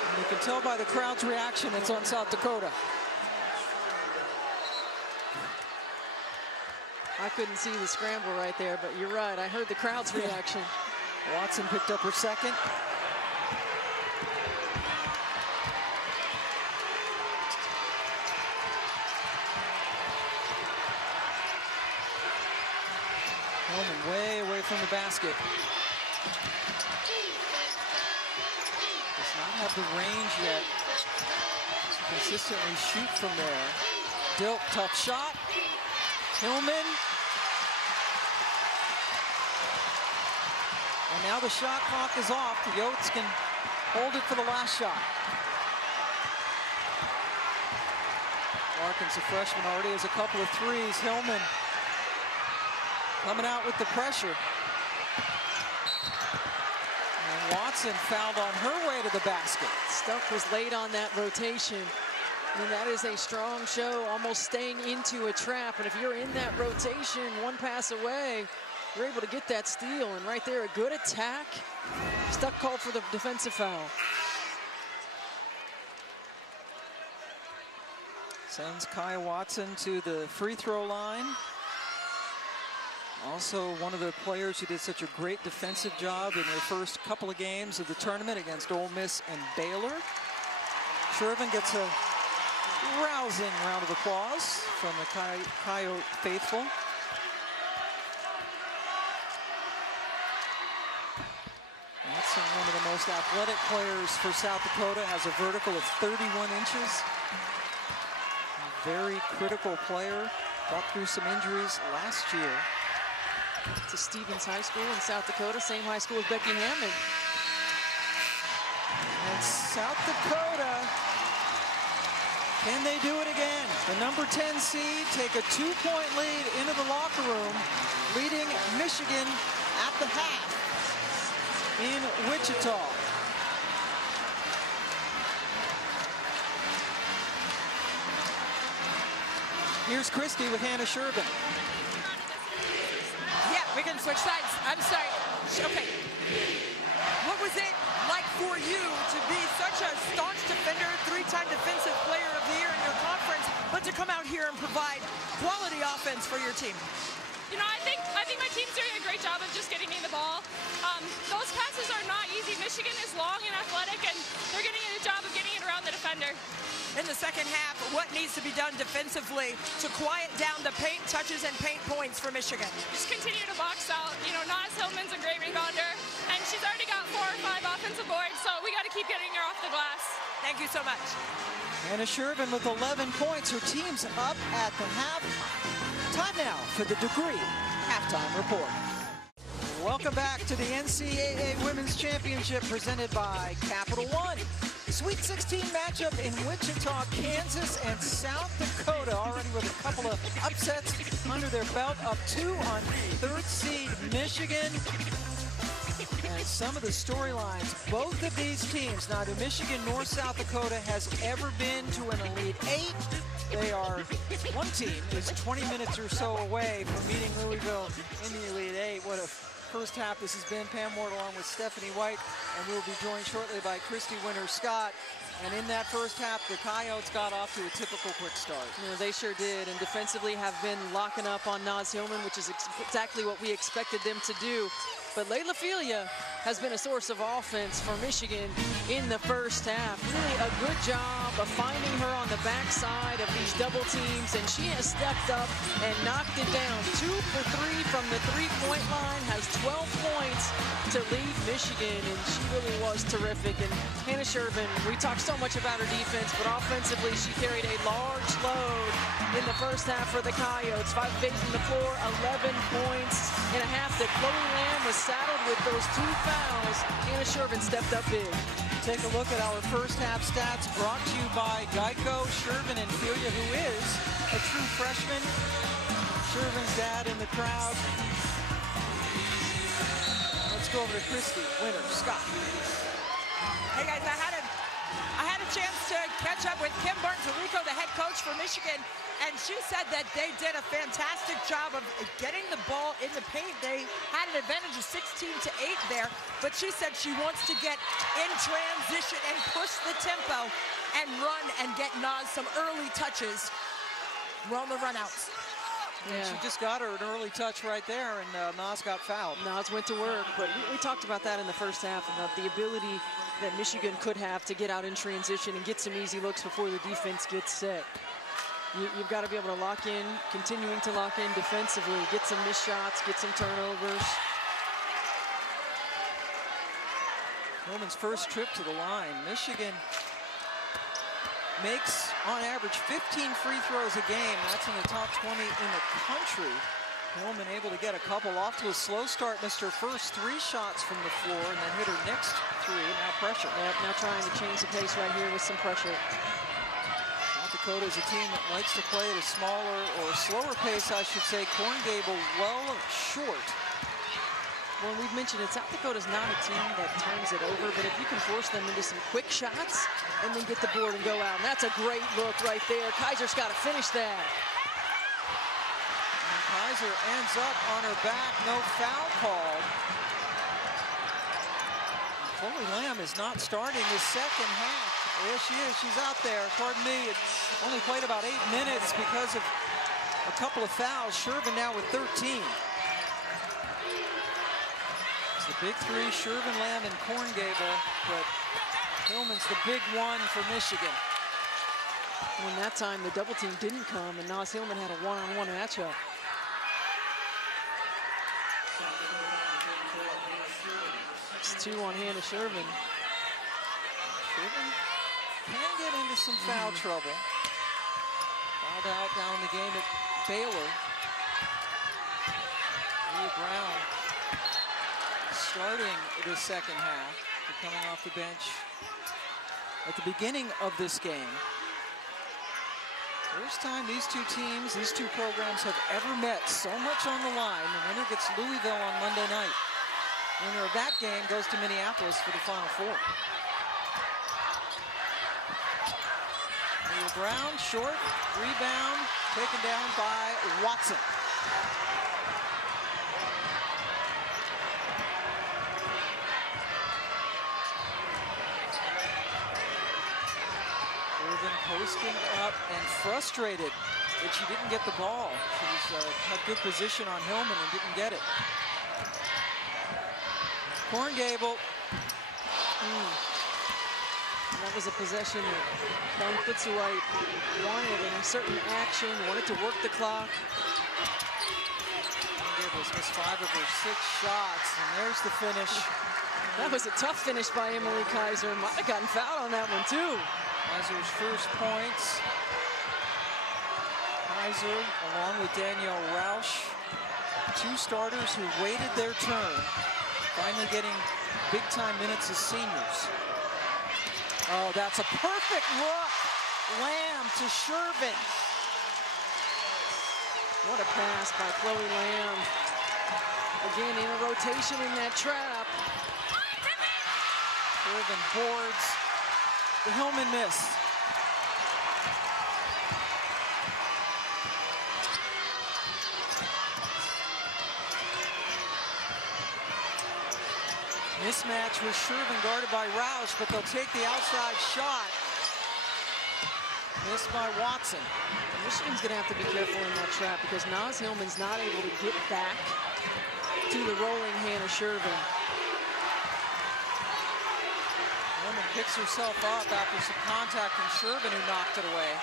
And you can tell by the crowd's reaction it's on South Dakota. I couldn't see the scramble right there, but you're right. I heard the crowd's reaction. Watson picked up her second. Hillmon way away from the basket. Does not have the range yet to consistently shoot from there. Dilk, tough shot. Hillmon. And now the shot clock is off. The Yotes can hold it for the last shot. Larkin's a freshman, already has a couple of threes. Hillmon coming out with the pressure. And Watson fouled on her way to the basket. Stuck was late on that rotation. I mean, that is a strong show, almost staying into a trap. And if you're in that rotation, one pass away, you're able to get that steal. And right there, a good attack. Stuck called for the defensive foul. Sends Kai Watson to the free throw line. Also one of the players who did such a great defensive job in their first couple of games of the tournament against Ole Miss and Baylor. Shervin gets a rousing round of applause from the Coyote faithful. Watson, one of the most athletic players for South Dakota, has a vertical of 31 inches. A very critical player. Got through some injuries last year. To Stevens High School in South Dakota, same high school as Becky Hammond. And South Dakota, can they do it again? The number 10 seed take a 2-point lead into the locker room, leading Michigan at the half in Wichita. Here's Christy with Hannah Shervin. Yeah, we can switch sides. I'm sorry. Okay. What was it like for you to be such a staunch defender, 3-time defensive player of the year in your conference, but to come out here and provide quality offense for your team? You know, I think my team's doing a great job of just getting me the ball. Those passes are not easy. Michigan is long and athletic, and they're getting a job of getting it around the defender. In the second half, what needs to be done defensively to quiet down the paint touches and paint points for Michigan? Just continue to box out. You know, Naz Hillmon's a great rebounder, and she's already got 4 or 5 offensive boards, so we got to keep getting her off the glass. Thank you so much. Hannah Shervin with 11 points. Her team's up at the half. Time now for the Degree Halftime Report. Welcome back to the NCAA Women's Championship presented by Capital One. Sweet 16 matchup in Wichita, Kansas, and South Dakota already with a couple of upsets under their belt. Up 2 on 3rd seed Michigan. And some of the storylines, both of these teams, neither Michigan nor South Dakota has ever been to an Elite 8. They are, one team is 20 minutes or so away from meeting Louisville in the Elite 8. What a first half this has been. Pam Ward along with Stephanie White, and we'll be joined shortly by Christy Winter-Scott. And in that first half, the Coyotes got off to a typical quick start. You know, they sure did, and defensively have been locking up on Naz Hillmon, which is exactly what we expected them to do. But Layla Filia has been a source of offense for Michigan in the first half. Really a good job of finding her on the backside of these double teams, and she has stepped up and knocked it down. 2 for 3 from the three-point line, has 12 points to lead Michigan, and she really was terrific. And Hannah Shervin, we talked so much about her defense, but offensively she carried a large load in the first half for the Coyotes. 5 of 8 from the floor, 11 points in a half that Chloe Lamb was saddled with those 2 fouls. Hannah Shervin stepped up big. Take a look at our first half stats brought to you by Geico. Shervin and Filia, who is a true freshman. Shervin's dad in the crowd. Let's go over to Christy Winter-Scott. Hey guys, I had a chance to catch up with Kim Barnes-Rico, the head coach for Michigan, and she said that they did a fantastic job of getting the ball in the paint. They had an advantage of 16-8 there, but she said she wants to get in transition and push the tempo and run and get Naz some early touches. We're on the runouts. Yeah. She just got her an early touch right there, and Naz got fouled. Naz went to work, but we talked about that in the first half, about the ability that Michigan could have to get out in transition and get some easy looks before the defense gets set. You've got to be able to lock in, continuing to lock in defensively, get some missed shots, get some turnovers. Hillmon's first trip to the line. Michigan makes, on average, 15 free throws a game. That's in the top 20 in the country. Hillmon able to get a couple. Off to a slow start. Missed her first 3 shots from the floor and then hit her next 3. Now pressure. Yep, now trying to change the pace right here with some pressure. South Dakota is a team that likes to play at a smaller or slower pace, I should say. Corn Gable well short. Well, we've mentioned it, South Dakota's not a team that turns it over, but if you can force them into some quick shots and then get the board and go out, and that's a great look right there. Kaiser's got to finish that. And Kaiser ends up on her back, no foul called. And Chloe Lamb is not starting the second half. Yes, she is. She's out there. Pardon me. It only played about 8 minutes because of a couple of fouls. Shervin now with 13. The big 3, Shervin, Lamb, and Corn Gable, but Hillmon's the big one for Michigan. When that time the double team didn't come and Naz Hillmon had a one-on-one matchup. It's 2 on Hannah Shervin. Shervin can get into some foul trouble. Fouled out down in the game at Baylor. Leah Brown starting the second half, coming off the bench at the beginning of this game. First time these two teams, these two programs have ever met. So much on the line. The winner gets Louisville on Monday night. Winner of that game goes to Minneapolis for the Final Four. Leah Brown, short, rebound, taken down by Watson. Posting up and frustrated that she didn't get the ball. She was had good position on Hillmon and didn't get it. Corn Gable. That was a possession that Don Fitzwhite wanted in a certain action, wanted to work the clock. Corn Gable's missed 5 of her 6 shots, and there's the finish. That was a tough finish by Emily Kaiser. Might have gotten fouled on that one too. Kaiser's first points. Kaiser, along with Danielle Roush, 2 starters who waited their turn, finally getting big-time minutes as seniors. Oh, that's a perfect look. Lamb to Shervin. What a pass by Chloe Lamb. Again, in a rotation in that trap. Shervin boards the Hillmon miss. Mismatch with Shervin guarded by Roush, but they'll take the outside shot. Missed by Watson. Michigan's going to have to be careful in that trap because Naz Hillmon's not able to get back to the rolling Hannah Shervin. Hillmon picks herself up after some contact from Shervin, who knocked it away.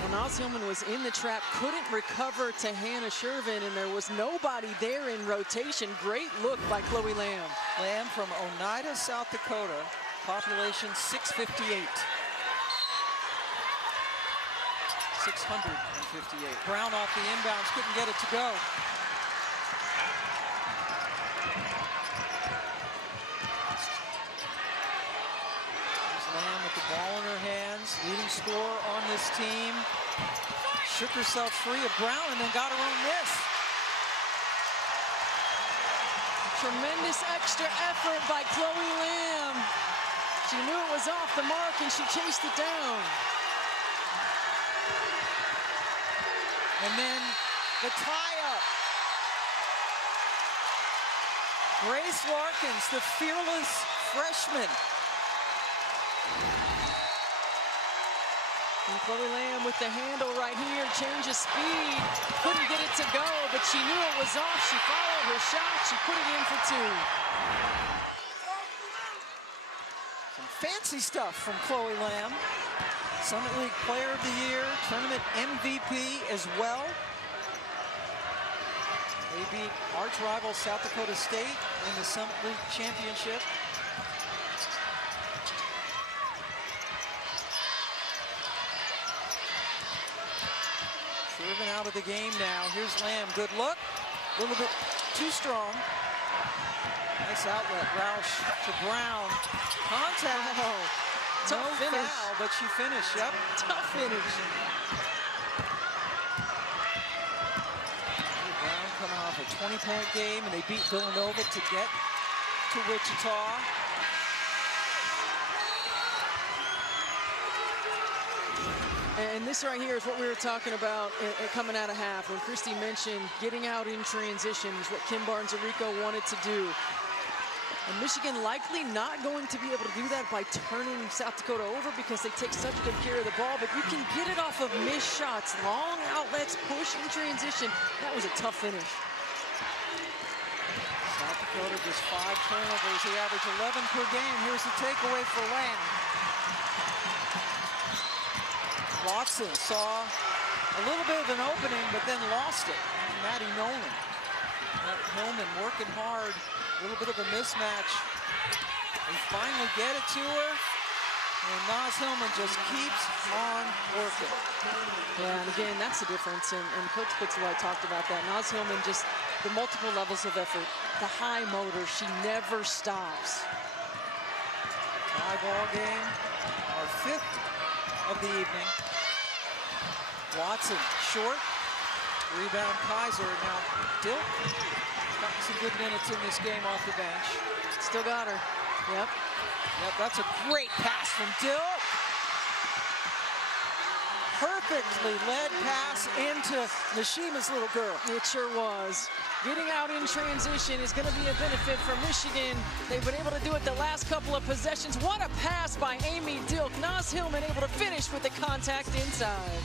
Well, Naz Hillmon was in the trap, couldn't recover to Hannah Shervin, and there was nobody there in rotation. Great look by Chloe Lamb. Lamb from Oneida, South Dakota, population 658. 658. Brown off the inbounds, couldn't get it to go. Lamb with the ball in her hands, leading scorer on this team. Shook herself free of Brown and then got her own miss. Tremendous extra effort by Chloe Lamb. She knew it was off the mark and she chased it down. And then the tie-up. Grace Larkins, the fearless freshman. And Chloe Lamb with the handle right here, change of speed. Couldn't get it to go, but she knew it was off. She followed her shot. She put it in for 2. Some fancy stuff from Chloe Lamb. Summit League Player of the Year, tournament MVP as well. They beat arch rival South Dakota State in the Summit League Championship. Shervin out of the game now. Here's Lamb, good look. A little bit too strong. Nice outlet, Roush to Brown. Contact. Oh, no tough finish. foul, but she finished, yep. Tough finish. Brown coming off a 20-point game, and they beat Villanova to get to Wichita. And this right here is what we were talking about coming out of half when Christy mentioned getting out in transition is what Kim Barnes-Arico wanted to do. And Michigan likely not going to be able to do that by turning South Dakota over because they take such good care of the ball, but you can get it off of missed shots, long outlets, push in transition. That was a tough finish. South Dakota just 5 turnovers. They average 11 per game. Here's the takeaway for Lamb. Watson saw a little bit of an opening, but then lost it. Maddie Nolan. Hillmon working hard. A little bit of a mismatch. They finally get it to her. And Naz Hillmon just keeps on working. Yeah, and again, that's the difference. And Coach Fitzroy talked about that. Naz Hillmon, just the multiple levels of effort. The high motor, she never stops. Tie ball game, our 5th of the evening. Watson, short. Rebound, Kaiser. Now, Dilk gotten some good minutes in this game off the bench. Still got her. Yep. Yep, that's a great pass from Dilk. Perfectly led pass into Nishima's little girl. It sure was. Getting out in transition is going to be a benefit for Michigan. They've been able to do it the last couple of possessions. What a pass by Amy Dilk. Naz Hillmon able to finish with the contact inside.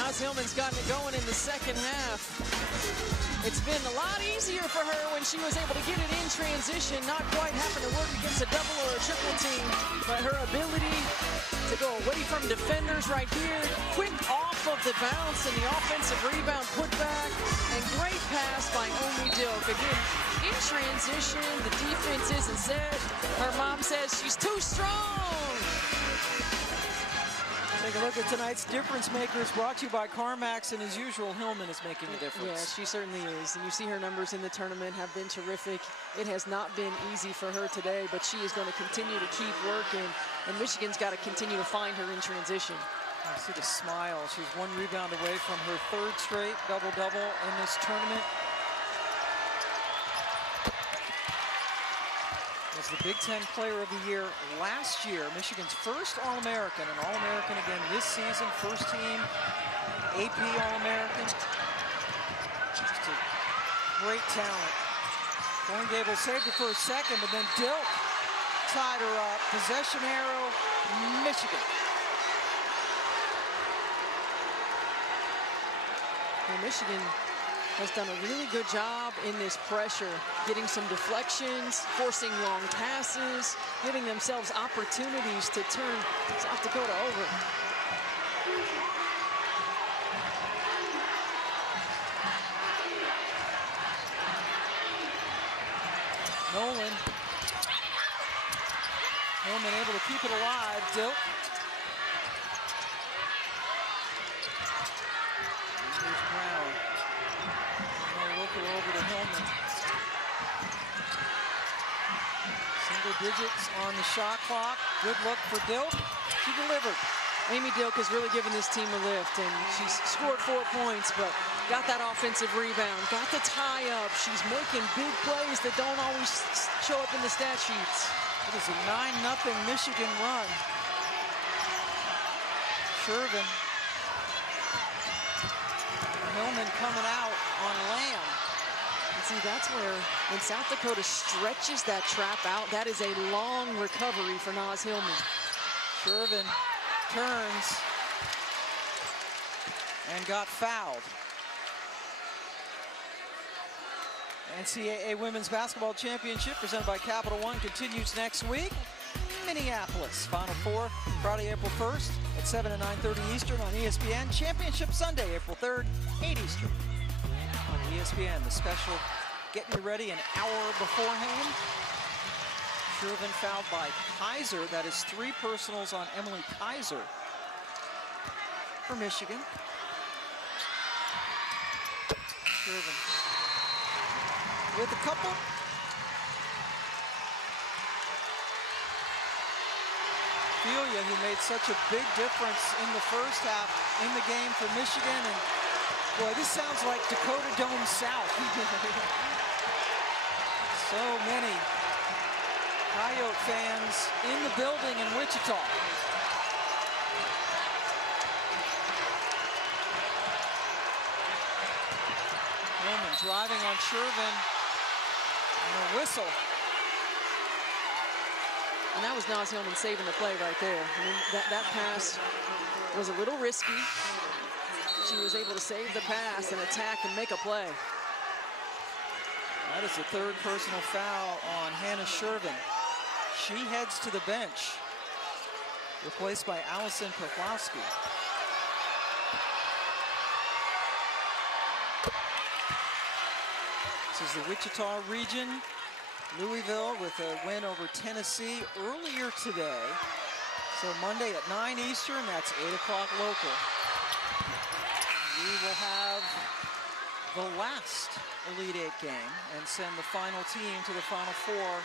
Naz Hillmon's gotten it going in the second half. It's been a lot easier for her when she was able to get it in transition, not quite having to work against a double or a triple team, but her ability to go away from defenders right here, quick off of the bounce and the offensive rebound putback, and great pass by Amy Dilk. Again, in transition, the defense isn't set. Her mom says she's too strong. Take a look at tonight's difference makers, brought to you by CarMax, and as usual, Hillmon is making a difference. Yeah, she certainly is. And you see her numbers in the tournament have been terrific. It has not been easy for her today, but she is going to continue to keep working, and Michigan's got to continue to find her in transition. You see the smile. She's 1 rebound away from her 3rd straight double-double in this tournament. Was the Big Ten Player of the Year last year. Michigan's first All-American, and All-American again this season. First team AP All-American. Just a great talent. Thorngable saved it for a second, but then Dilk tied her up. Possession arrow, Michigan. Well, Michigan has done a really good job in this pressure, getting some deflections, forcing long passes, giving themselves opportunities to turn South Dakota over. Nolan. Hillmon able to keep it alive. Dilk. Here's Brown. Over to Hillmon. Single digits on the shot clock. Good look for Dilk. She delivered. Amy Dilk has really given this team a lift, and she's scored 4 points, but got that offensive rebound, got the tie up. She's making big plays that don't always show up in the stat sheets. It is a 9-0 Michigan run. Shervin. Hillmon coming out on Lamb. See, that's where when South Dakota stretches that trap out, that is a long recovery for Naz Hillmon. Shervin turns and got fouled. NCAA Women's Basketball Championship presented by Capital One continues next week. Minneapolis, Final Four, Friday, April 1st at 7 and 9:30 Eastern on ESPN. Championship Sunday, April 3rd, 8 Eastern on ESPN. The special getting you ready an hour beforehand. Shervin fouled by Kaiser. That is 3 personals on Emily Kaiser for Michigan. Shervin with a couple. Ophelia, who made such a big difference in the first half in the game for Michigan. And boy, this sounds like Dakota Dome South. So many Coyote fans in the building in Wichita. Hillmon driving on Shervin. And a whistle. And that was Naz Hillmon saving the play right there. I mean, that pass was a little risky. She was able to save the pass and attack and make a play. That is the 3rd personal foul on Hannah Shervin. She heads to the bench, replaced by Allison Pawlowski. This is the Wichita region. Louisville with a win over Tennessee earlier today. So Monday at 9 Eastern, that's 8 o'clock local. We will have the last Elite Eight game and send the final team to the Final Four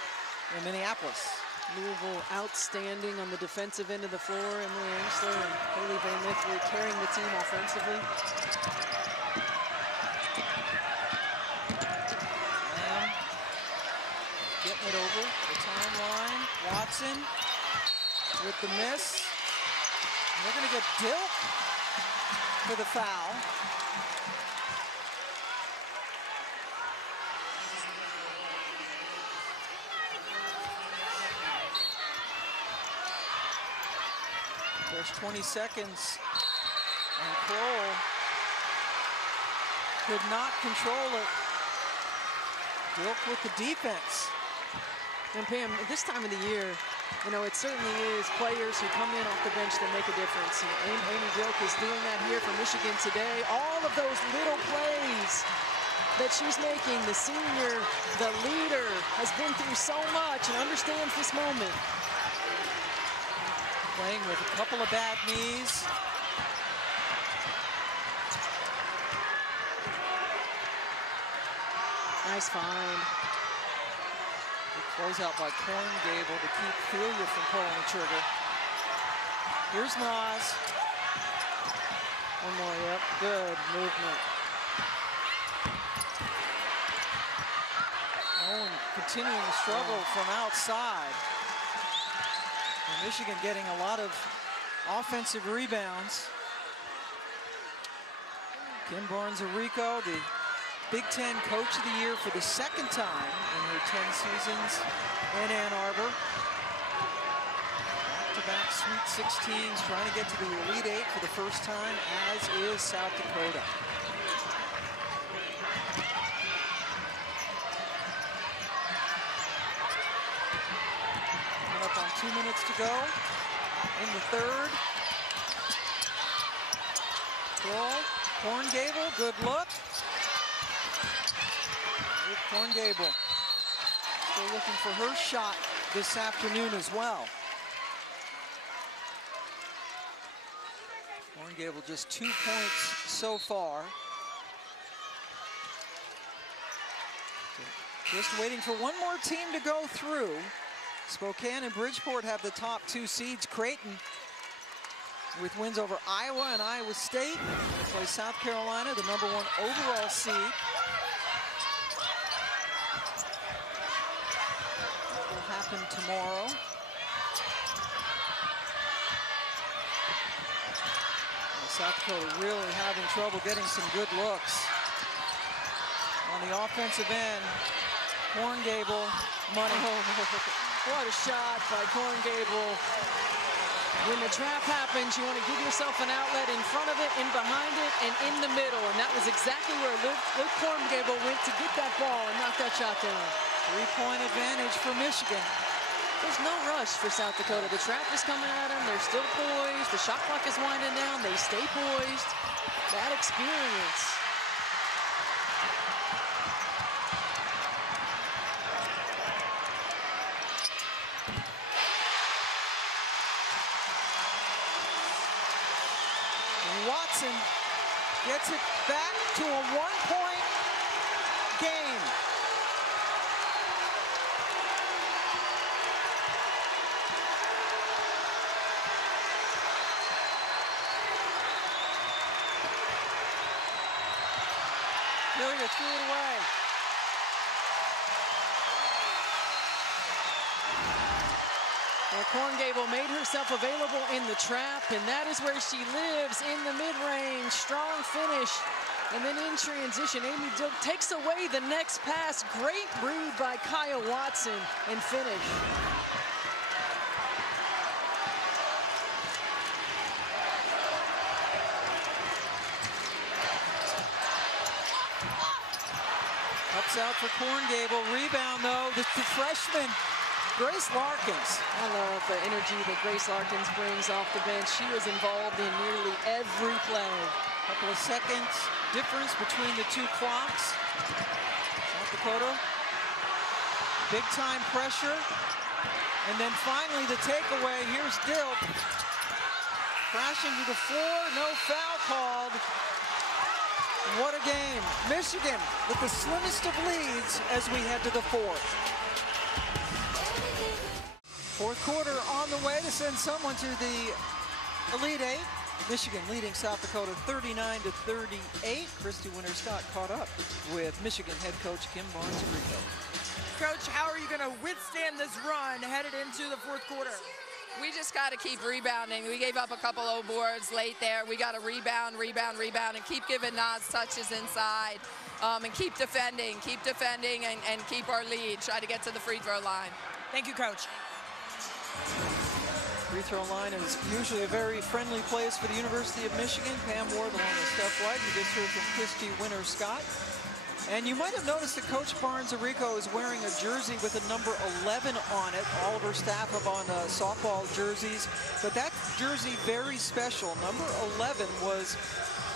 in Minneapolis. Louisville outstanding on the defensive end of the floor. Emily Amsler and Haley Van Lithely carrying the team offensively. Getting it over the timeline. Watson with the miss. And they're going to get Dilk for the foul. There's 20 seconds. And Crowe could not control it. Dilk with the defense. And Pam, this time of the year, you know, it certainly is players who come in off the bench that make a difference. And Amy Dilk is doing that here for Michigan today. All of those little plays that she's making, the senior, the leader, has been through so much and understands this moment. Playing with a couple of bad knees. Nice find. Close out by Corn Gable to keep Ophelia from pulling the trigger. Here's Naz. One more, yep. Good movement. Nolan continuing to struggle from outside. And Michigan getting a lot of offensive rebounds. Kim Barnes-Arico, the Big Ten Coach of the Year for the 2nd time in her 10 seasons in Ann Arbor. Back-to-back Sweet 16s, trying to get to the Elite Eight for the first time, as is South Dakota. Coming up on 2 minutes to go in the 3rd. Corn Gable, good look. Corn Gable still looking for her shot this afternoon as well. Corn Gable just 2 points so far. Just waiting for one more team to go through. Spokane and Bridgeport have the top 2 seeds. Creighton with wins over Iowa and Iowa State. They play South Carolina, the #1 overall seed. Happen tomorrow. And South Dakota really having trouble getting some good looks. On the offensive end, Corn Gable, money. What a shot by Corn Gable. When the trap happens, you want to give yourself an outlet in front of it, in behind it, and in the middle. And that was exactly where Luke Korngebel went to get that ball and knock that shot down. 3-point advantage for Michigan. There's no rush for South Dakota. The trap is coming at them. They're still poised. The shot clock is winding down. They stay poised. That experience. Watson gets it back to a 1-point game. Leah threw it away. Well, Korngebel made herself available in the trap, and that is where she lives, in the mid-range. Strong finish. And then in transition, Amy Dilk takes away the next pass. Great read by Kaya Watson and finish. Ups out for Korngebel. Rebound, though, the freshman, Grace Larkins. I love the energy that Grace Larkins brings off the bench. She was involved in nearly every play. Couple of seconds difference between the two clocks. South Dakota, big time pressure. And then finally the takeaway. Here's Dilk. Crashing to the floor, no foul called. What a game. Michigan with the slimmest of leads as we head to the fourth. Fourth quarter on the way to send someone to the Elite Eight. Michigan leading South Dakota 39-38. Christy Winter-Scott caught up with Michigan head coach Kim Barnes-Rico. Coach, how are you going to withstand this run headed into the fourth quarter? We just got to keep rebounding. We gave up a couple of boards late there. We got to rebound, and keep giving Naz touches inside, and keep defending, and keep our lead. Try to get to the free throw line. Thank you, Coach. Free throw line is usually a very friendly place for the University of Michigan. Pam Ward along with Steph White. You just heard from Christy Winter-Scott. And you might have noticed that Coach Barnes-Rico is wearing a jersey with a number 11 on it. All of her staff have on softball jerseys. But that jersey, very special. Number 11 was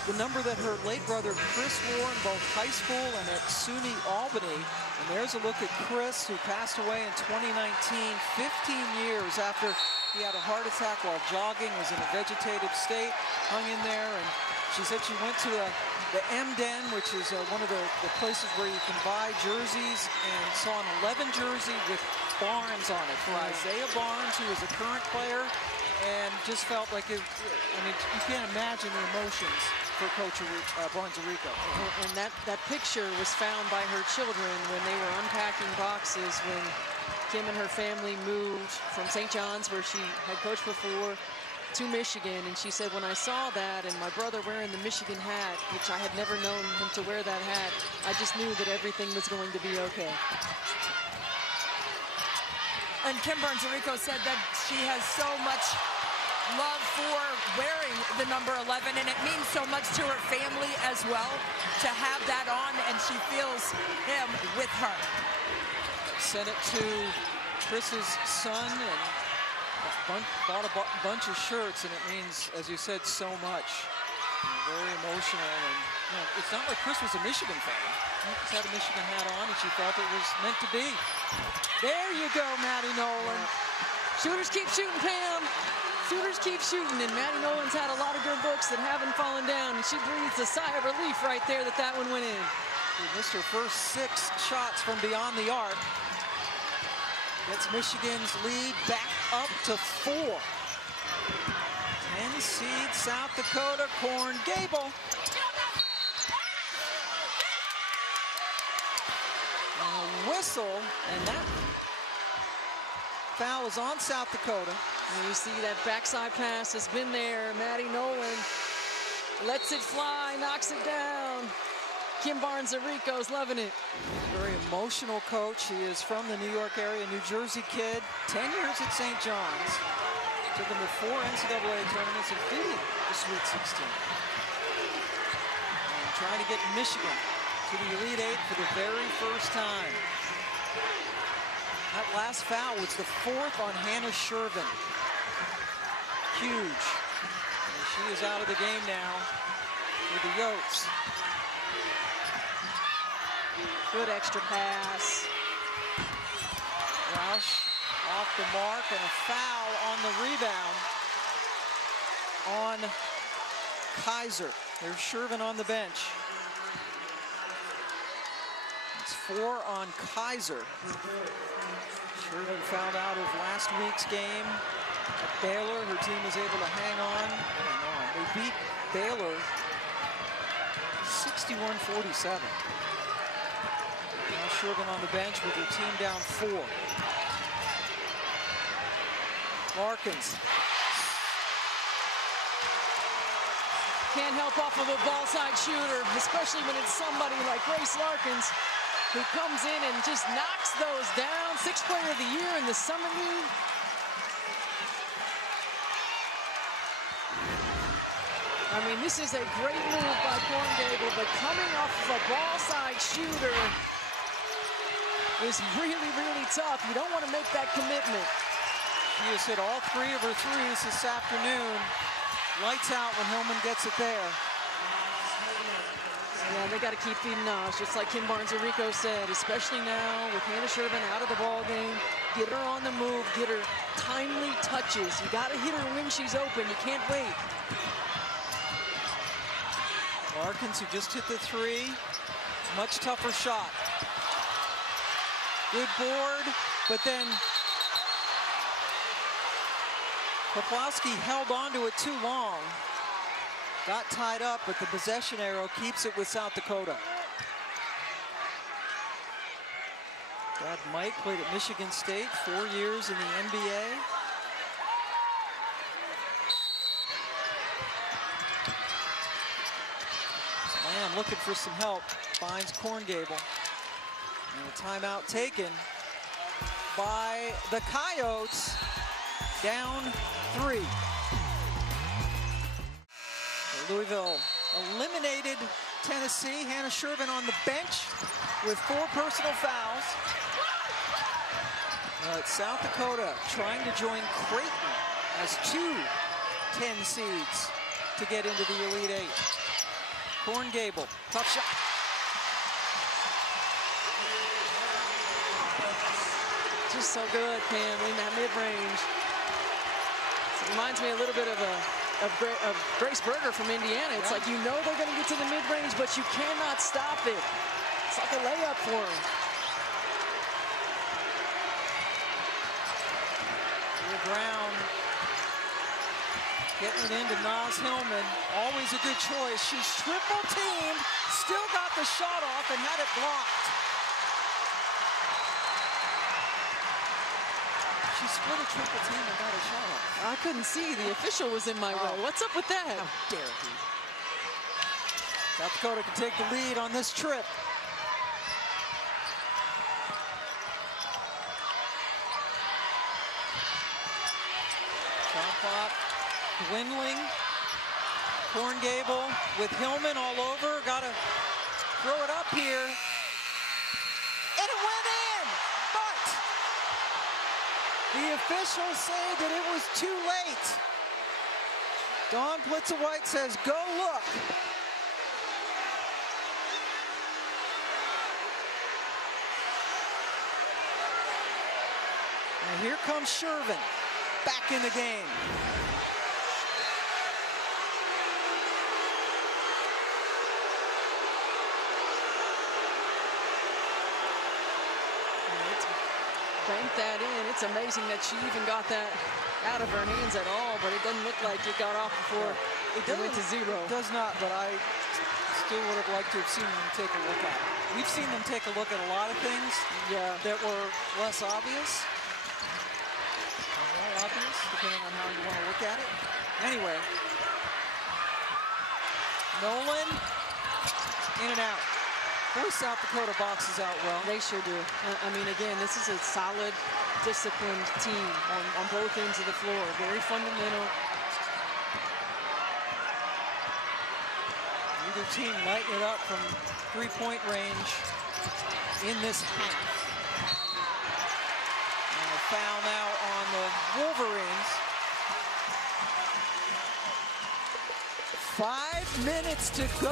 the number that her late brother Chris wore in both high school and at SUNY Albany. And there's a look at Chris, who passed away in 2019, 15 years after he had a heart attack while jogging, was in a vegetative state, hung in there, and she said she went to the M-Den, which is one of the places where you can buy jerseys, and saw an 11 jersey with Barnes on it for Isaiah Barnes, who is a current player, and just felt like it, I mean, you can't imagine the emotions for Coach Barnes-Rico. And that picture was found by her children when they were unpacking boxes when Kim and her family moved from St. John's, where she had coached before, to Michigan. And she said, when I saw that and my brother wearing the Michigan hat, which I had never known him to wear that hat, I just knew that everything was going to be okay. And Kim Barnes-Rico said that she has so much love for wearing the number 11, and it means so much to her family as well to have that on, and she feels him with her. Sent it to Chris's son and bought a bunch of shirts, and it means, as you said, so much. Very emotional, and you know, it's not like Chris was a Michigan fan. He just had a Michigan hat on, and she felt it was meant to be. There you go, Maddie Nolan. Shooters keep shooting, Pam. Shooters keep shooting, and Maddie Nolan's had a lot of good books that haven't fallen down, and she breathes a sigh of relief right there that one went in. She missed her first 6 shots from beyond the arc. Gets Michigan's lead back up to 4. 10 seed South Dakota, Korngebel. And a whistle, and that foul is on South Dakota. And you see that backside pass has been there. Maddie Nolan lets it fly, knocks it down. Kim Barnes-Rico's loving it. Very emotional coach. He is from the New York area, New Jersey kid. 10 years at St. John's. Took them to 4 NCAA tournaments, including the Sweet 16. And trying to get Michigan to the Elite Eight for the very first time. That last foul was the 4th on Hannah Shervin. Huge. And she is out of the game now for the Yotes. Good extra pass. Roush off the mark, and a foul on the rebound on Kaiser. There's Shervin on the bench. It's 4 on Kaiser. Shervin fouled out of last week's game at Baylor. Her team was able to hang on. They beat Baylor 61-47. Now Shervin on the bench with her team down 4. Larkins. Can't help off of a ball side shooter, especially when it's somebody like Grace Larkins who comes in and just knocks those down. 6th player of the year in the Summer League. I mean, this is a great move by Korngable, but coming off of a ball side shooter is really, really tough. You don't want to make that commitment. She has hit all 3 of her threes this afternoon. Lights out when Hillmon gets it there. Yeah, they got to keep feeding Naz, just like Kim Barnes-Arico said, especially now with Hannah Shervin out of the ball game. Get her on the move, get her timely touches. You got to hit her when she's open. You can't wait. Larkins, who just hit the 3, much tougher shot. Good board, but then Poplawski held on to it too long. Got tied up, but the possession arrow keeps it with South Dakota. Dad Mike played at Michigan State, 4 years in the NBA. Lamb looking for some help, finds Korngable. And a timeout taken by the Coyotes, down 3. Louisville eliminated Tennessee. Hannah Shervin on the bench with 4 personal fouls. South Dakota trying to join Creighton as 2 10 seeds to get into the Elite Eight. Korngable, tough shot. Just so good, Pam, in that mid-range. It reminds me a little bit of Grace Berger from Indiana. It's like, you know they're going to get to the mid-range, but you cannot stop it. It's like a layup for them. Leah Brown getting it into Naz Hillmon. Always a good choice. She's triple teamed, still got the shot off and had it blocked. She split a triple team and got a shot off. I couldn't see. The official was in my way. What's up with that? How dare he? South Dakota can take the lead on this trip. Shot clock dwindling. Korngable with Hillmon all over. Got to throw it up here. And it went in! But the officials say that it was too late. Dawn Plitzewhite says, go look. And here comes Shervin back in the game. Bank that in. It's amazing that she even got that out of her hands at all, but it doesn't look like it got off before it went to 0. It does not, but I still would have liked to have seen them take a look at it. We've seen them take a look at a lot of things that were less obvious. Or more obvious, depending on how you want to look at it. Anyway, Nolan, in and out. Boy, South Dakota boxes out well. They sure do. I mean, again, this is a solid, disciplined team on both ends of the floor. Very fundamental. Either team lighting it up from three-point range in this half. And a foul now on the Wolverines. 5 minutes to go.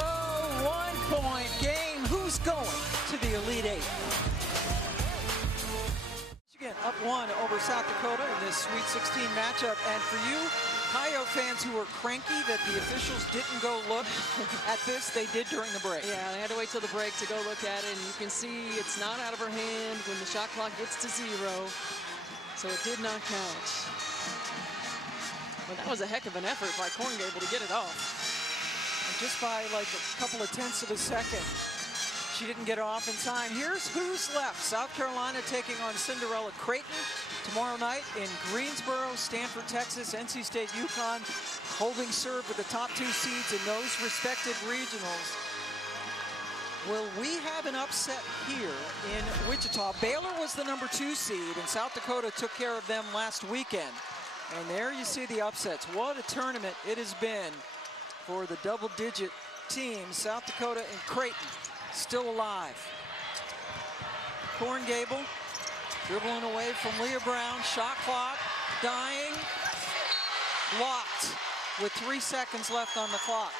1-point game. Who's going to the Elite Eight? Michigan up 1 over South Dakota in this Sweet 16 matchup. And for you Coyote fans who were cranky that the officials didn't go look at this, they did during the break. Yeah, they had to wait till the break to go look at it, and you can see it's not out of her hand when the shot clock gets to 0. So it did not count. But that was a heck of an effort by Korngable to get it off. And just by like a couple of tenths of a second, she didn't get it off in time. Here's who's left. South Carolina taking on Cinderella Creighton tomorrow night in Greensboro, Stanford, Texas, NC State, UConn, holding serve with the top 2 seeds in those respective regionals. Will we have an upset here in Wichita? Baylor was the number 2 seed, and South Dakota took care of them last weekend. And there you see the upsets. What a tournament it has been for the double-digit teams. South Dakota and Creighton still alive. Korngable dribbling away from Leah Brown. Shot clock dying. Blocked with 3 seconds left on the clock.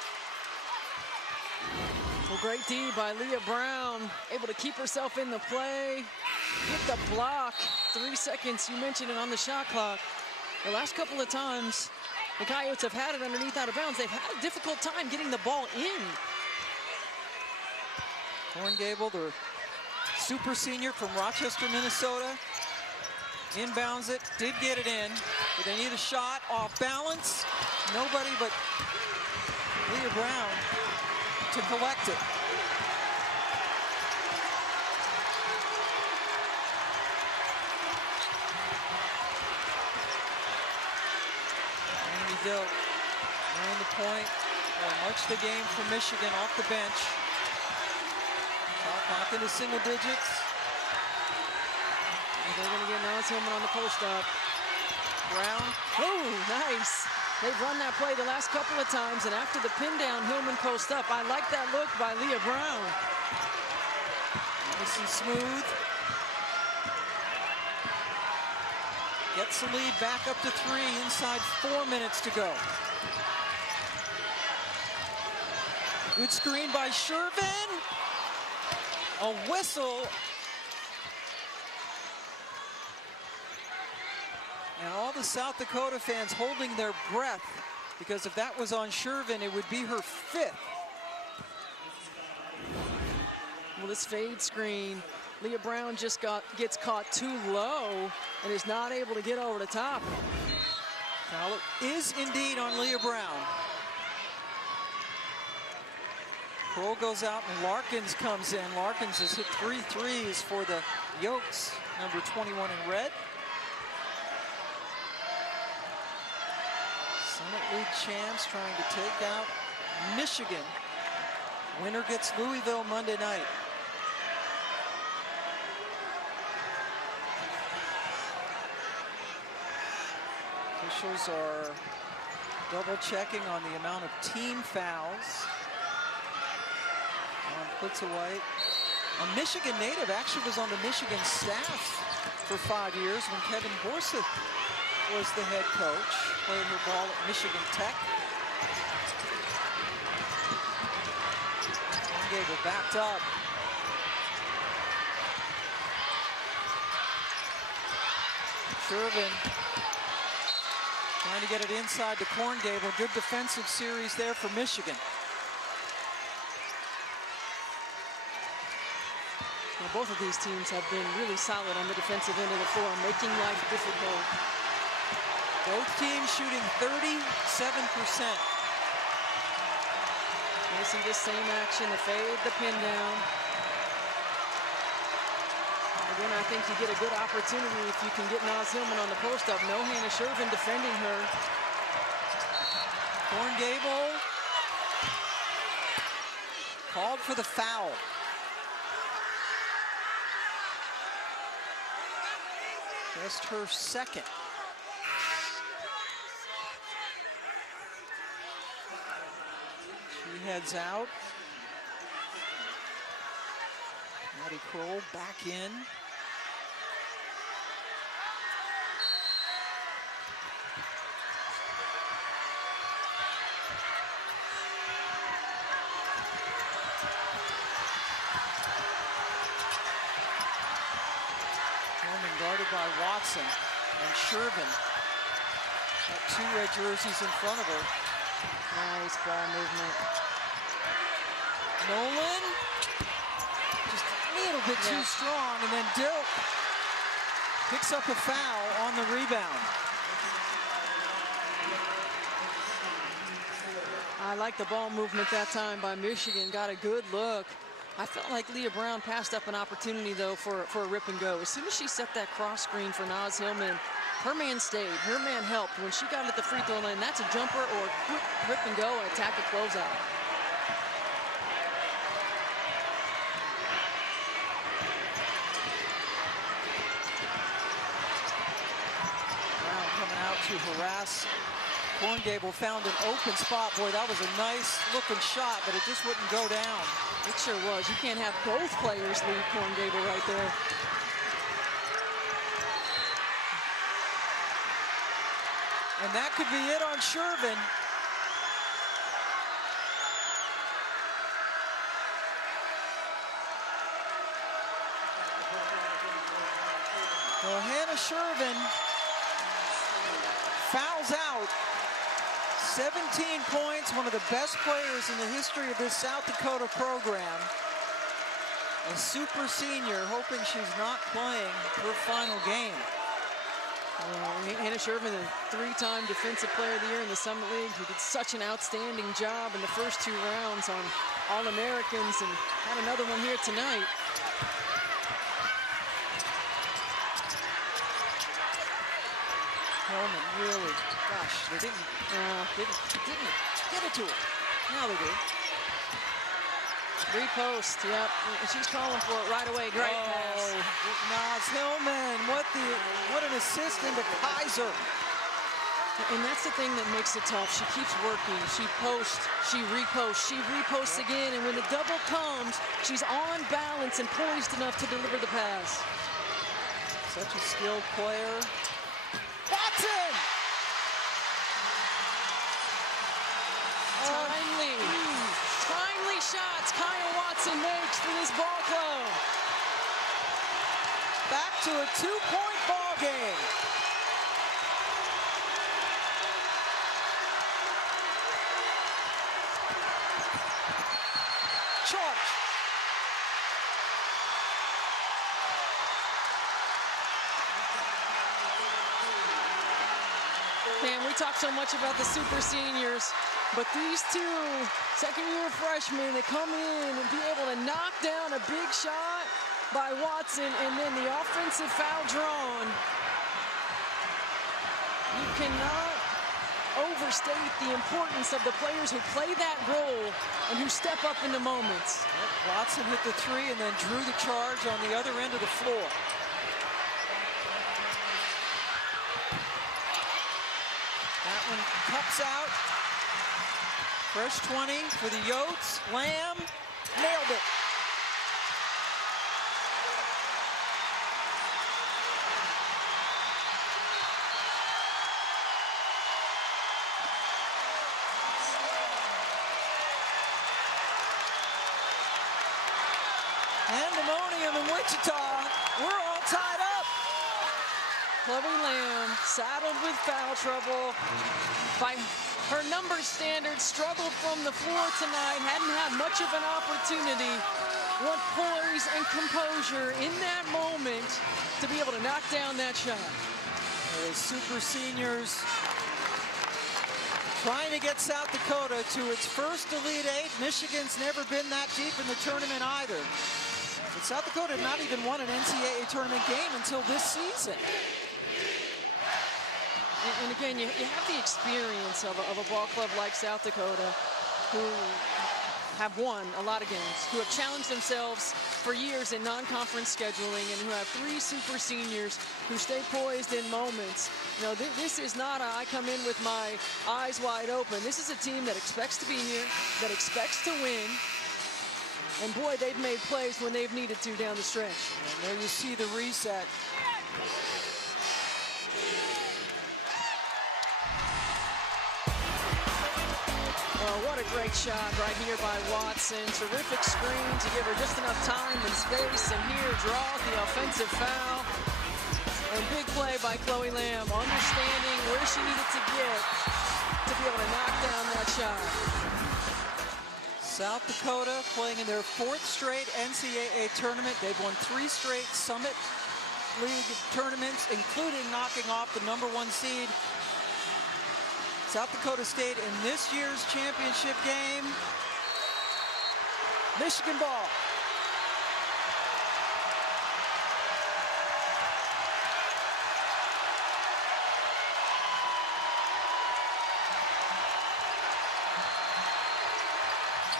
Well, great D by Leah Brown, able to keep herself in the play, get the block. 3 seconds, you mentioned it, on the shot clock. The last couple of times the Coyotes have had it underneath out of bounds, they've had a difficult time getting the ball in. Korngable, the super senior from Rochester, Minnesota, inbounds it, did get it in, but they need a shot off balance. Nobody but Leah Brown to collect it. Amy Dill running the point. Much the game for Michigan off the bench. Clock into single digits. And they're going to get Naz Hillmon on the post up. Brown. Oh, nice. They've run that play the last couple of times, and after the pin down, Hillmon post up. I like that look by Leah Brown. Nice and smooth. Gets the lead back up to 3 inside 4 minutes to go. Good screen by Shervin. A whistle. And all the South Dakota fans holding their breath, because if that was on Shervin, it would be her 5th. Well, this fade screen, Leah Brown just gets caught too low and is not able to get over the top. Foul is indeed on Leah Brown. Crowe goes out and Larkins comes in. Larkins has hit 3 threes for the Yokes, number 21 in red. Summit League champs trying to take out Michigan. Winner gets Louisville Monday night. Officials are double checking on the amount of team fouls on Plitzawhite. A Michigan native, actually was on the Michigan staff for 5 years when Kevin Horseth was the head coach. Played her ball at Michigan Tech. Korngable backed up. Shervin trying to get it inside to Korngable. Good defensive series there for Michigan. Now, both of these teams have been really solid on the defensive end of the floor, making life difficult. Both teams shooting 37%. You see this same action, the fade, the pin down. Again, I think you get a good opportunity if you can get Naz Hillmon on the post up. No Hannah Shervin defending her. Korngable called for the foul. Just her second. She heads out. Maddie Crowe back in. Guarded by Watson and Shervin. Got two red jerseys in front of her. Nice ball movement. Nolan, just a little bit too strong, and then Dilk picks up a foul on the rebound. I like the ball movement that time by Michigan. Got a good look. I felt like Leah Brown passed up an opportunity, though, for a rip and go. As soon as she set that cross screen for Naz Hillmon, her man stayed. Her man helped. When she got at the free throw line, that's a jumper or a quick rip and go and attack a closeout. Brown coming out to harass. Korngable found an open spot. Boy, that was a nice looking shot, but it just wouldn't go down. It sure was. You can't have both players leave Korngable right there. And that could be it on Shervin. Well, Hannah Shervin fouls out. 17 points, one of the best players in the history of this South Dakota program. A super senior, hoping she's not playing her final game. Hannah Shervin, a three-time Defensive Player of the Year in the Summit League, who did such an outstanding job in the first two rounds on All-Americans and had another one here tonight. Hillmon really, gosh, they didn't get it to her. Now they do. Repost, yep. She's calling for it right away. Great pass. Naz Hillmon, what an assist into Kaiser. And that's the thing that makes it tough. She keeps working. She posts, she reposts again, and when the double comes, she's on balance and poised enough to deliver the pass. Such a skilled player. Watson! Timely shots Kyle Watson makes for this ball club. Back to a two-point ball game. Charge. Man, we talk so much about the super seniors, but these two second-year freshmen that come in and be able to knock down a big shot by Watson and then the offensive foul drawn. You cannot overstate the importance of the players who play that role and who step up in the moments. Yep, Watson hit the three and then drew the charge on the other end of the floor. That one cups out. Fresh 20 for the Yotes. Lamb nailed it. Pandemonium in Wichita. We're all tied up. Chloe Lamb saddled with foul trouble. By her number standards, struggled from the floor tonight, hadn't had much of an opportunity. What poise and composure in that moment to be able to knock down that shot. The super seniors trying to get South Dakota to its first Elite Eight. Michigan's never been that deep in the tournament either. But South Dakota had not even won an NCAA tournament game until this season. And again, you have the experience of a ball club like South Dakota, who have won a lot of games, who have challenged themselves for years in non-conference scheduling, and who have 3 super seniors who stay poised in moments. You know, this is not I come in with my eyes wide open. This is a team that expects to be here, that expects to win. And boy, they've made plays when they've needed to down the stretch. And there you see the reset. Oh, what a great shot right here by Watson. Terrific screen to give her just enough time and space. And here draws the offensive foul. And big play by Chloe Lamb, understanding where she needed to get to be able to knock down that shot. South Dakota playing in their 4th straight NCAA tournament. They've won 3 straight Summit League tournaments, including knocking off the #1 seed South Dakota State in this year's championship game. Michigan ball.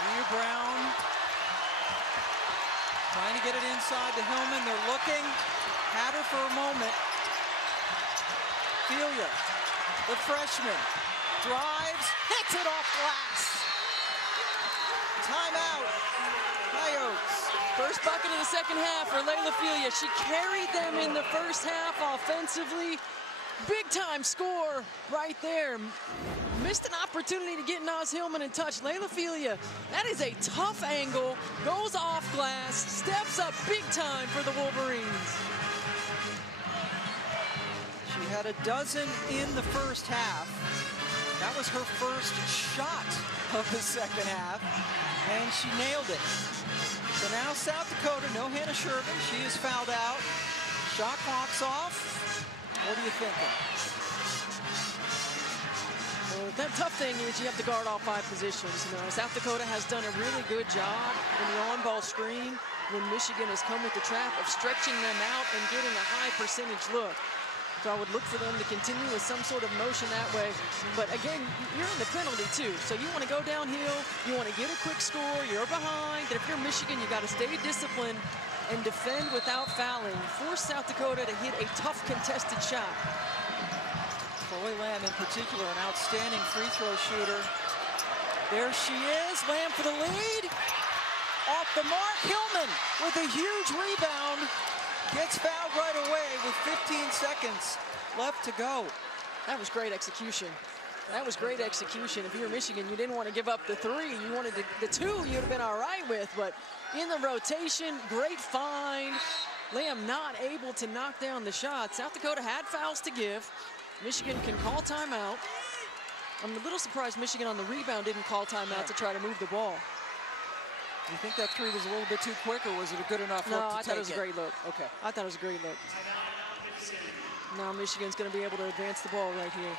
Leah Brown trying to get it inside to Hillmon. They're looking, had her for a moment. Ophelia, the freshman, drives, hits it off glass. Timeout, Coyotes. First bucket of the second half for Leah Ophelia. She carried them in the first half offensively. Big time score right there. Missed an opportunity to get Naz Hillmon in touch. Leah Ophelia, that is a tough angle, goes off glass, steps up big time for the Wolverines. She had a dozen in the first half. That was her first shot of the second half, and she nailed it. So now South Dakota, no Hannah Shervin. She is fouled out. Shot clock's off. What are you thinking? Well, that tough thing is you have to guard all 5 positions. You know, South Dakota has done a really good job in the on-ball screen when Michigan has come with the trap of stretching them out and getting a high percentage look. So I would look for them to continue with some sort of motion that way. But again, you're in the penalty too. So you want to go downhill, you want to get a quick score, you're behind. And if you're Michigan, you got to stay disciplined and defend without fouling. Force South Dakota to hit a tough contested shot. Chloe Lamb in particular, an outstanding free throw shooter. There she is, Lamb for the lead. Off the mark, Hillmon with a huge rebound. Gets fouled right away with 15 seconds left to go. That was great execution. That was great execution. If you were Michigan, you didn't want to give up the 3. You wanted the 2 you'd have been all right with, but in the rotation, great find. Lamb not able to knock down the shot. South Dakota had fouls to give. Michigan can call timeout. I'm a little surprised Michigan on the rebound didn't call timeout to try to move the ball. You think that 3 was a little bit too quick, or was it a good enough look to No, I thought it was a great look. Okay. I thought it was a great look. Now Michigan's going to be able to advance the ball right here.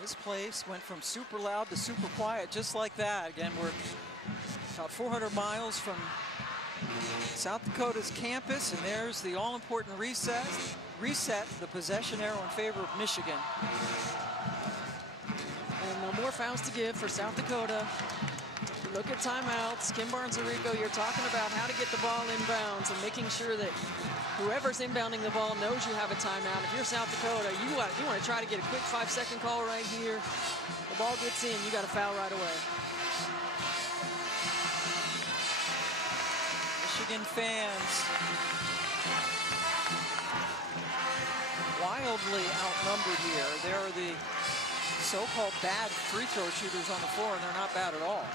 This place went from super loud to super quiet, just like that. Again, we're about 400 miles from South Dakota's campus, and there's the all-important reset, the possession arrow in favor of Michigan. And no more fouls to give for South Dakota. You look at timeouts. Kim Barnes-Arico, you're talking about how to get the ball inbounds and making sure that whoever's inbounding the ball knows you have a timeout. If you're South Dakota, you want to try to get a quick 5-second call right here. The ball gets in, you got to foul right away. Michigan fans wildly outnumbered here. There are the so-called bad free throw shooters on the floor, and they're not bad at all.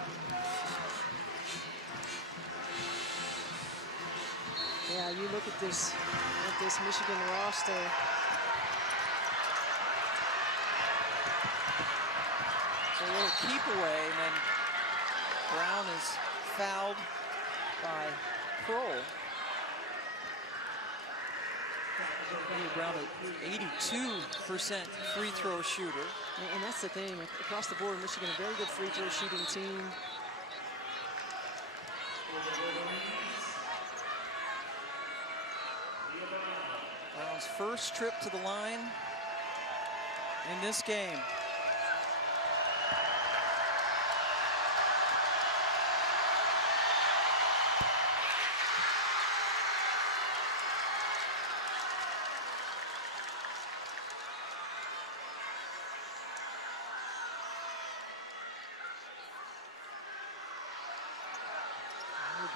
Yeah, you look at this Michigan roster. So a little keep away, and then Brown is fouled by Crowe. Leah Brown, an 82% free throw shooter. And that's the thing, across the board, Michigan, a very good free throw shooting team. Brown's first trip to the line in this game.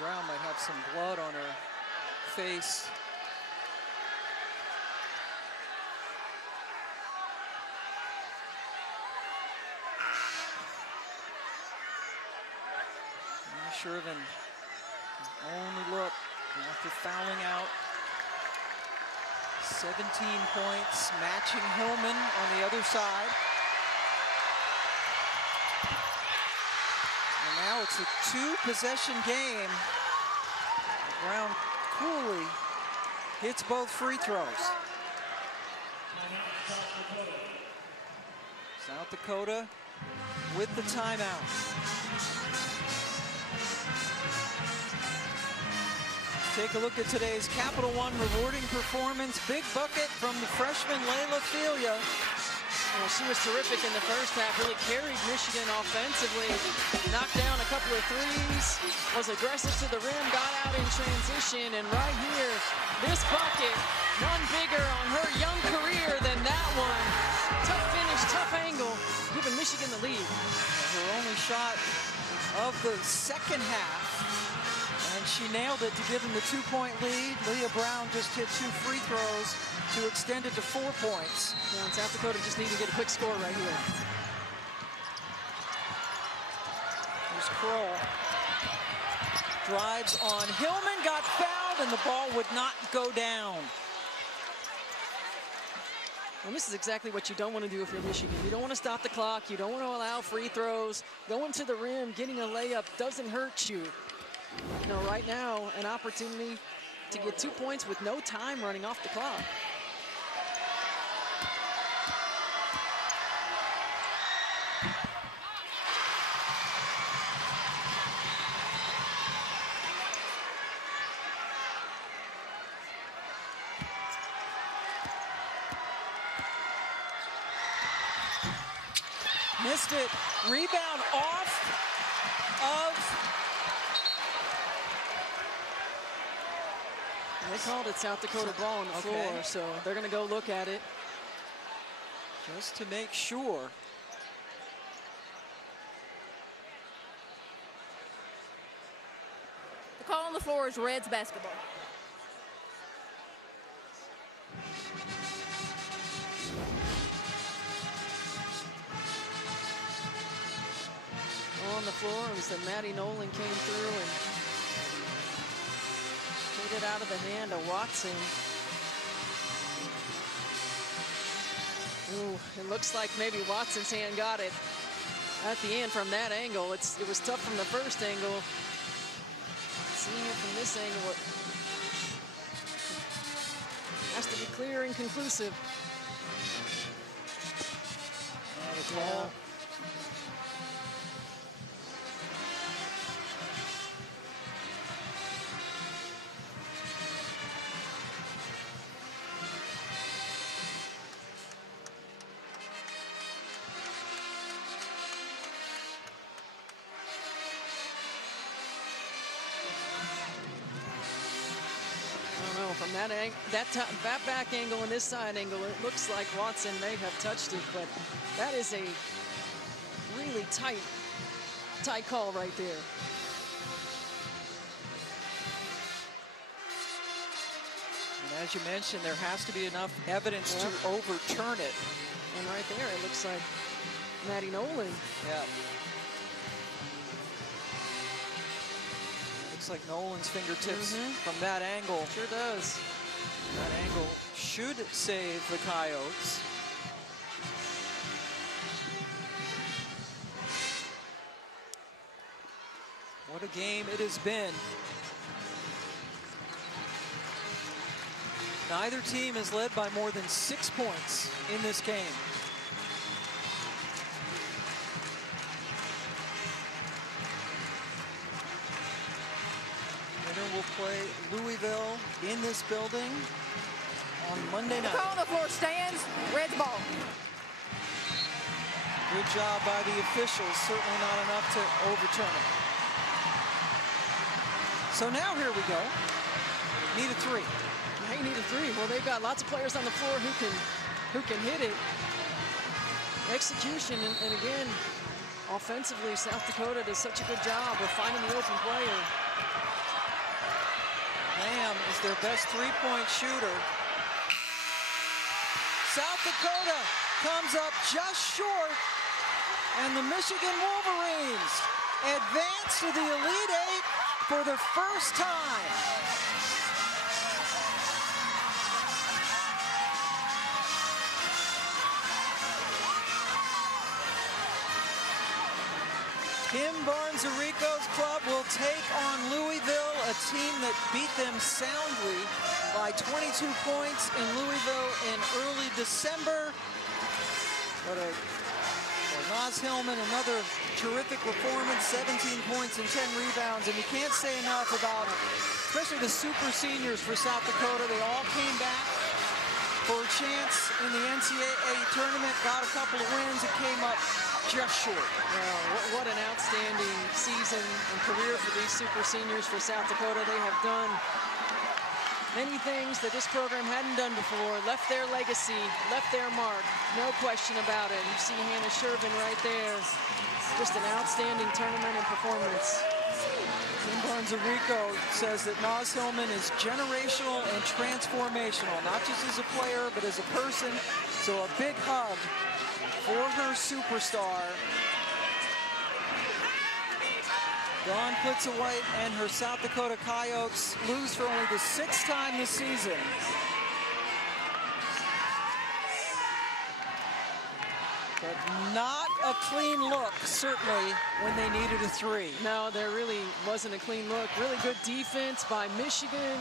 Brown might have some blood on her face. Shervin, only look after fouling out. 17 points, matching Hillmon on the other side. And now it's a 2-possession game. Brown coolly hits both free throws. South Dakota with the timeout. Take a look at today's Capital One rewarding performance. Big bucket from the freshman Leah Brown. Well, she was terrific in the first half, really carried Michigan offensively, knocked down a couple of threes, was aggressive to the rim, got out in transition, and right here, this bucket, none bigger on her young career than that one. Tough finish, tough angle, giving Michigan the lead. Her only shot of the second half, and she nailed it to give them the 2-point lead. Leah Brown just hit 2 free throws to extend it to 4 points. Yeah, and South Dakota just need to get a quick score right here. There's Crowe. Drives on Hillmon, got fouled, and the ball would not go down. And this is exactly what you don't want to do if you're Michigan. You don't want to stop the clock. You don't want to allow free throws. Going to the rim, getting a layup doesn't hurt you. You know, right now, an opportunity to get 2 points with no time running off the clock. Missed it. Rebound off of... They called it South Dakota ball on the floor, so they're going to go look at it. Just to make sure. The call on the floor is Reds basketball. On the floor, it was that Maddie Nolan came through and it out of the hand of Watson. Ooh, it looks like maybe Watson's hand got it at the end from that angle. It was tough from the first angle. Seeing it from this angle, it has to be clear and conclusive. Yeah. From that back angle and this side angle, it looks like Watson may have touched it, but that is a really tight call right there. And as you mentioned, there has to be enough evidence to overturn it. And right there, it looks like Maddie Nolan. Yeah. Looks like Nolan's fingertips from that angle. Sure does. That angle should save the Coyotes. What a game it has been. Neither team has led by more than 6 points in this game. Will play Louisville in this building on Monday night. The call on the floor stands. Reds ball. Good job by the officials. Certainly not enough to overturn it. So now here we go. Need a 3. They need a 3. Well, they've got lots of players on the floor who can hit it. Execution and again, offensively, South Dakota does such a good job of finding the open player. Lamb is their best three-point shooter. South Dakota comes up just short, and the Michigan Wolverines advance to the Elite Eight for the first time. Kim Barnes-Arico's club will take on Louisville, a team that beat them soundly by 22 points in Louisville in early December. But Naz Hillmon, another terrific performance, 17 points and 10 rebounds. And you can't say enough about, especially the super seniors for South Dakota. They all came back for a chance in the NCAA tournament, got a couple of wins, and came up just short. Well, what an outstanding season and career for these super seniors for South Dakota. They have done many things that this program hadn't done before, left their legacy, left their mark, no question about it. You see Hannah Shervin right there. Just an outstanding tournament and performance. Kim Barnes-Arico says that Naz Hillmon is generational and transformational, not just as a player, but as a person. So a big hug for her superstar. Dawn Plitzer-White and her South Dakota Coyotes lose for only the 6th time this season. But not a clean look, certainly, when they needed a three. No, there really wasn't a clean look. Really good defense by Michigan,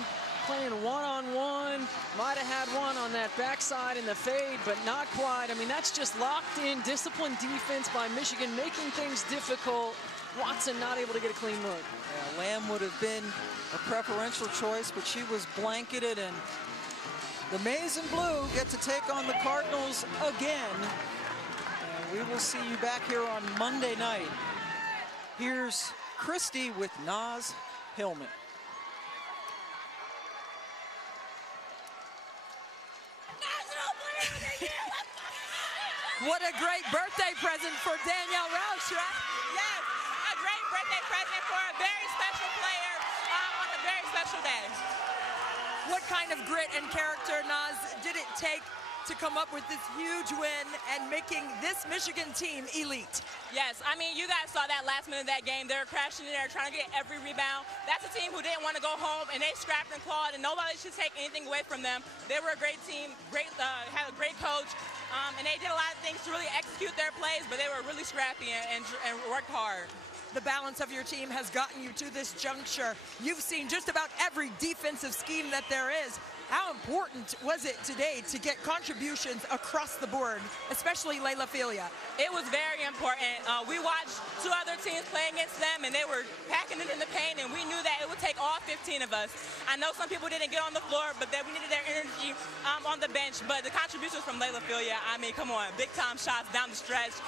playing one-on-one. Might have had one on that backside in the fade, but not quite. I mean, that's just locked in, disciplined defense by Michigan, making things difficult. Watson not able to get a clean look. Yeah, Lamb would have been a preferential choice, but she was blanketed, and the Maize and Blue get to take on the Cardinals again. We will see you back here on Monday night. Here's Christy with Naz Hillmon. What a great birthday present for Danielle Roush, right? Yes, a great birthday present for a very special player on a very special day. What kind of grit and character, Naz, did it take to come up with this huge win and making this Michigan team elite? Yes, I mean, you guys saw that last minute of that game. They were crashing in there trying to get every rebound. That's a team who didn't want to go home, and they scrapped and clawed, and nobody should take anything away from them. They were a great team, had a great coach, and they did a lot of things to really execute their plays, but they were really scrappy and worked hard. The balance of your team has gotten you to this juncture. You've seen just about every defensive scheme that there is. How important was it today to get contributions across the board, especially Leah Brown? It was very important. We watched two other teams play against them, and they were packing it in the paint, and we knew that it would take all 15 of us. I know some people didn't get on the floor, but that we needed their energy on the bench. But the contributions from Leah Brown, I mean, come on, big-time shots down the stretch.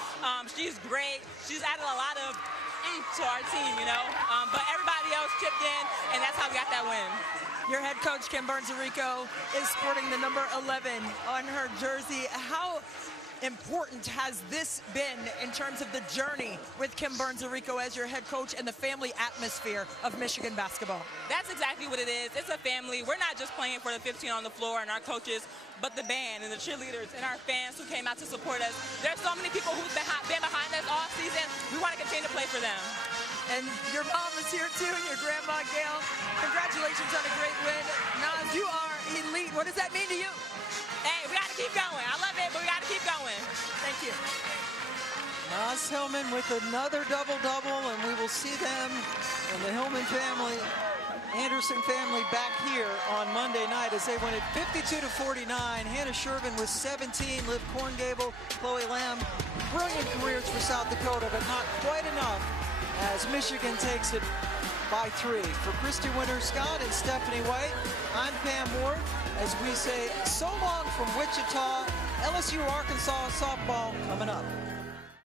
She's great. She's added a lot of to our team, you know. But everybody else chipped in, and that's how we got that win. Your head coach, Kim Barnes-Arico, is sporting the number 11 on her jersey. How important has this been in terms of the journey with Kim Barnes-Arico as your head coach and the family atmosphere of Michigan basketball? That's exactly what it is. It's a family. We're not just playing for the 15 on the floor and our coaches, but the band and the cheerleaders and our fans who came out to support us. There's so many people who've been behind us all season. We want to continue to play for them. And your mom is here too, and your grandma, Gail. Congratulations on a great win. Naz, you are elite. What does that mean to you? Hey, we got to keep going. I love it, but we got to keep going. Thank you. Naz Hillmon with another double-double, and we will see them and the Hillmon family, Anderson family, back here on Monday night as they win it 52-49. Hannah Shervin with 17, Liv Korngable, Chloe Lamb. Brilliant careers for South Dakota, but not quite enough as Michigan takes it by 3. For Christy Winter-Scott and Stephanie White, I'm Pam Ward as we say so long from Wichita. LSU Arkansas softball coming up.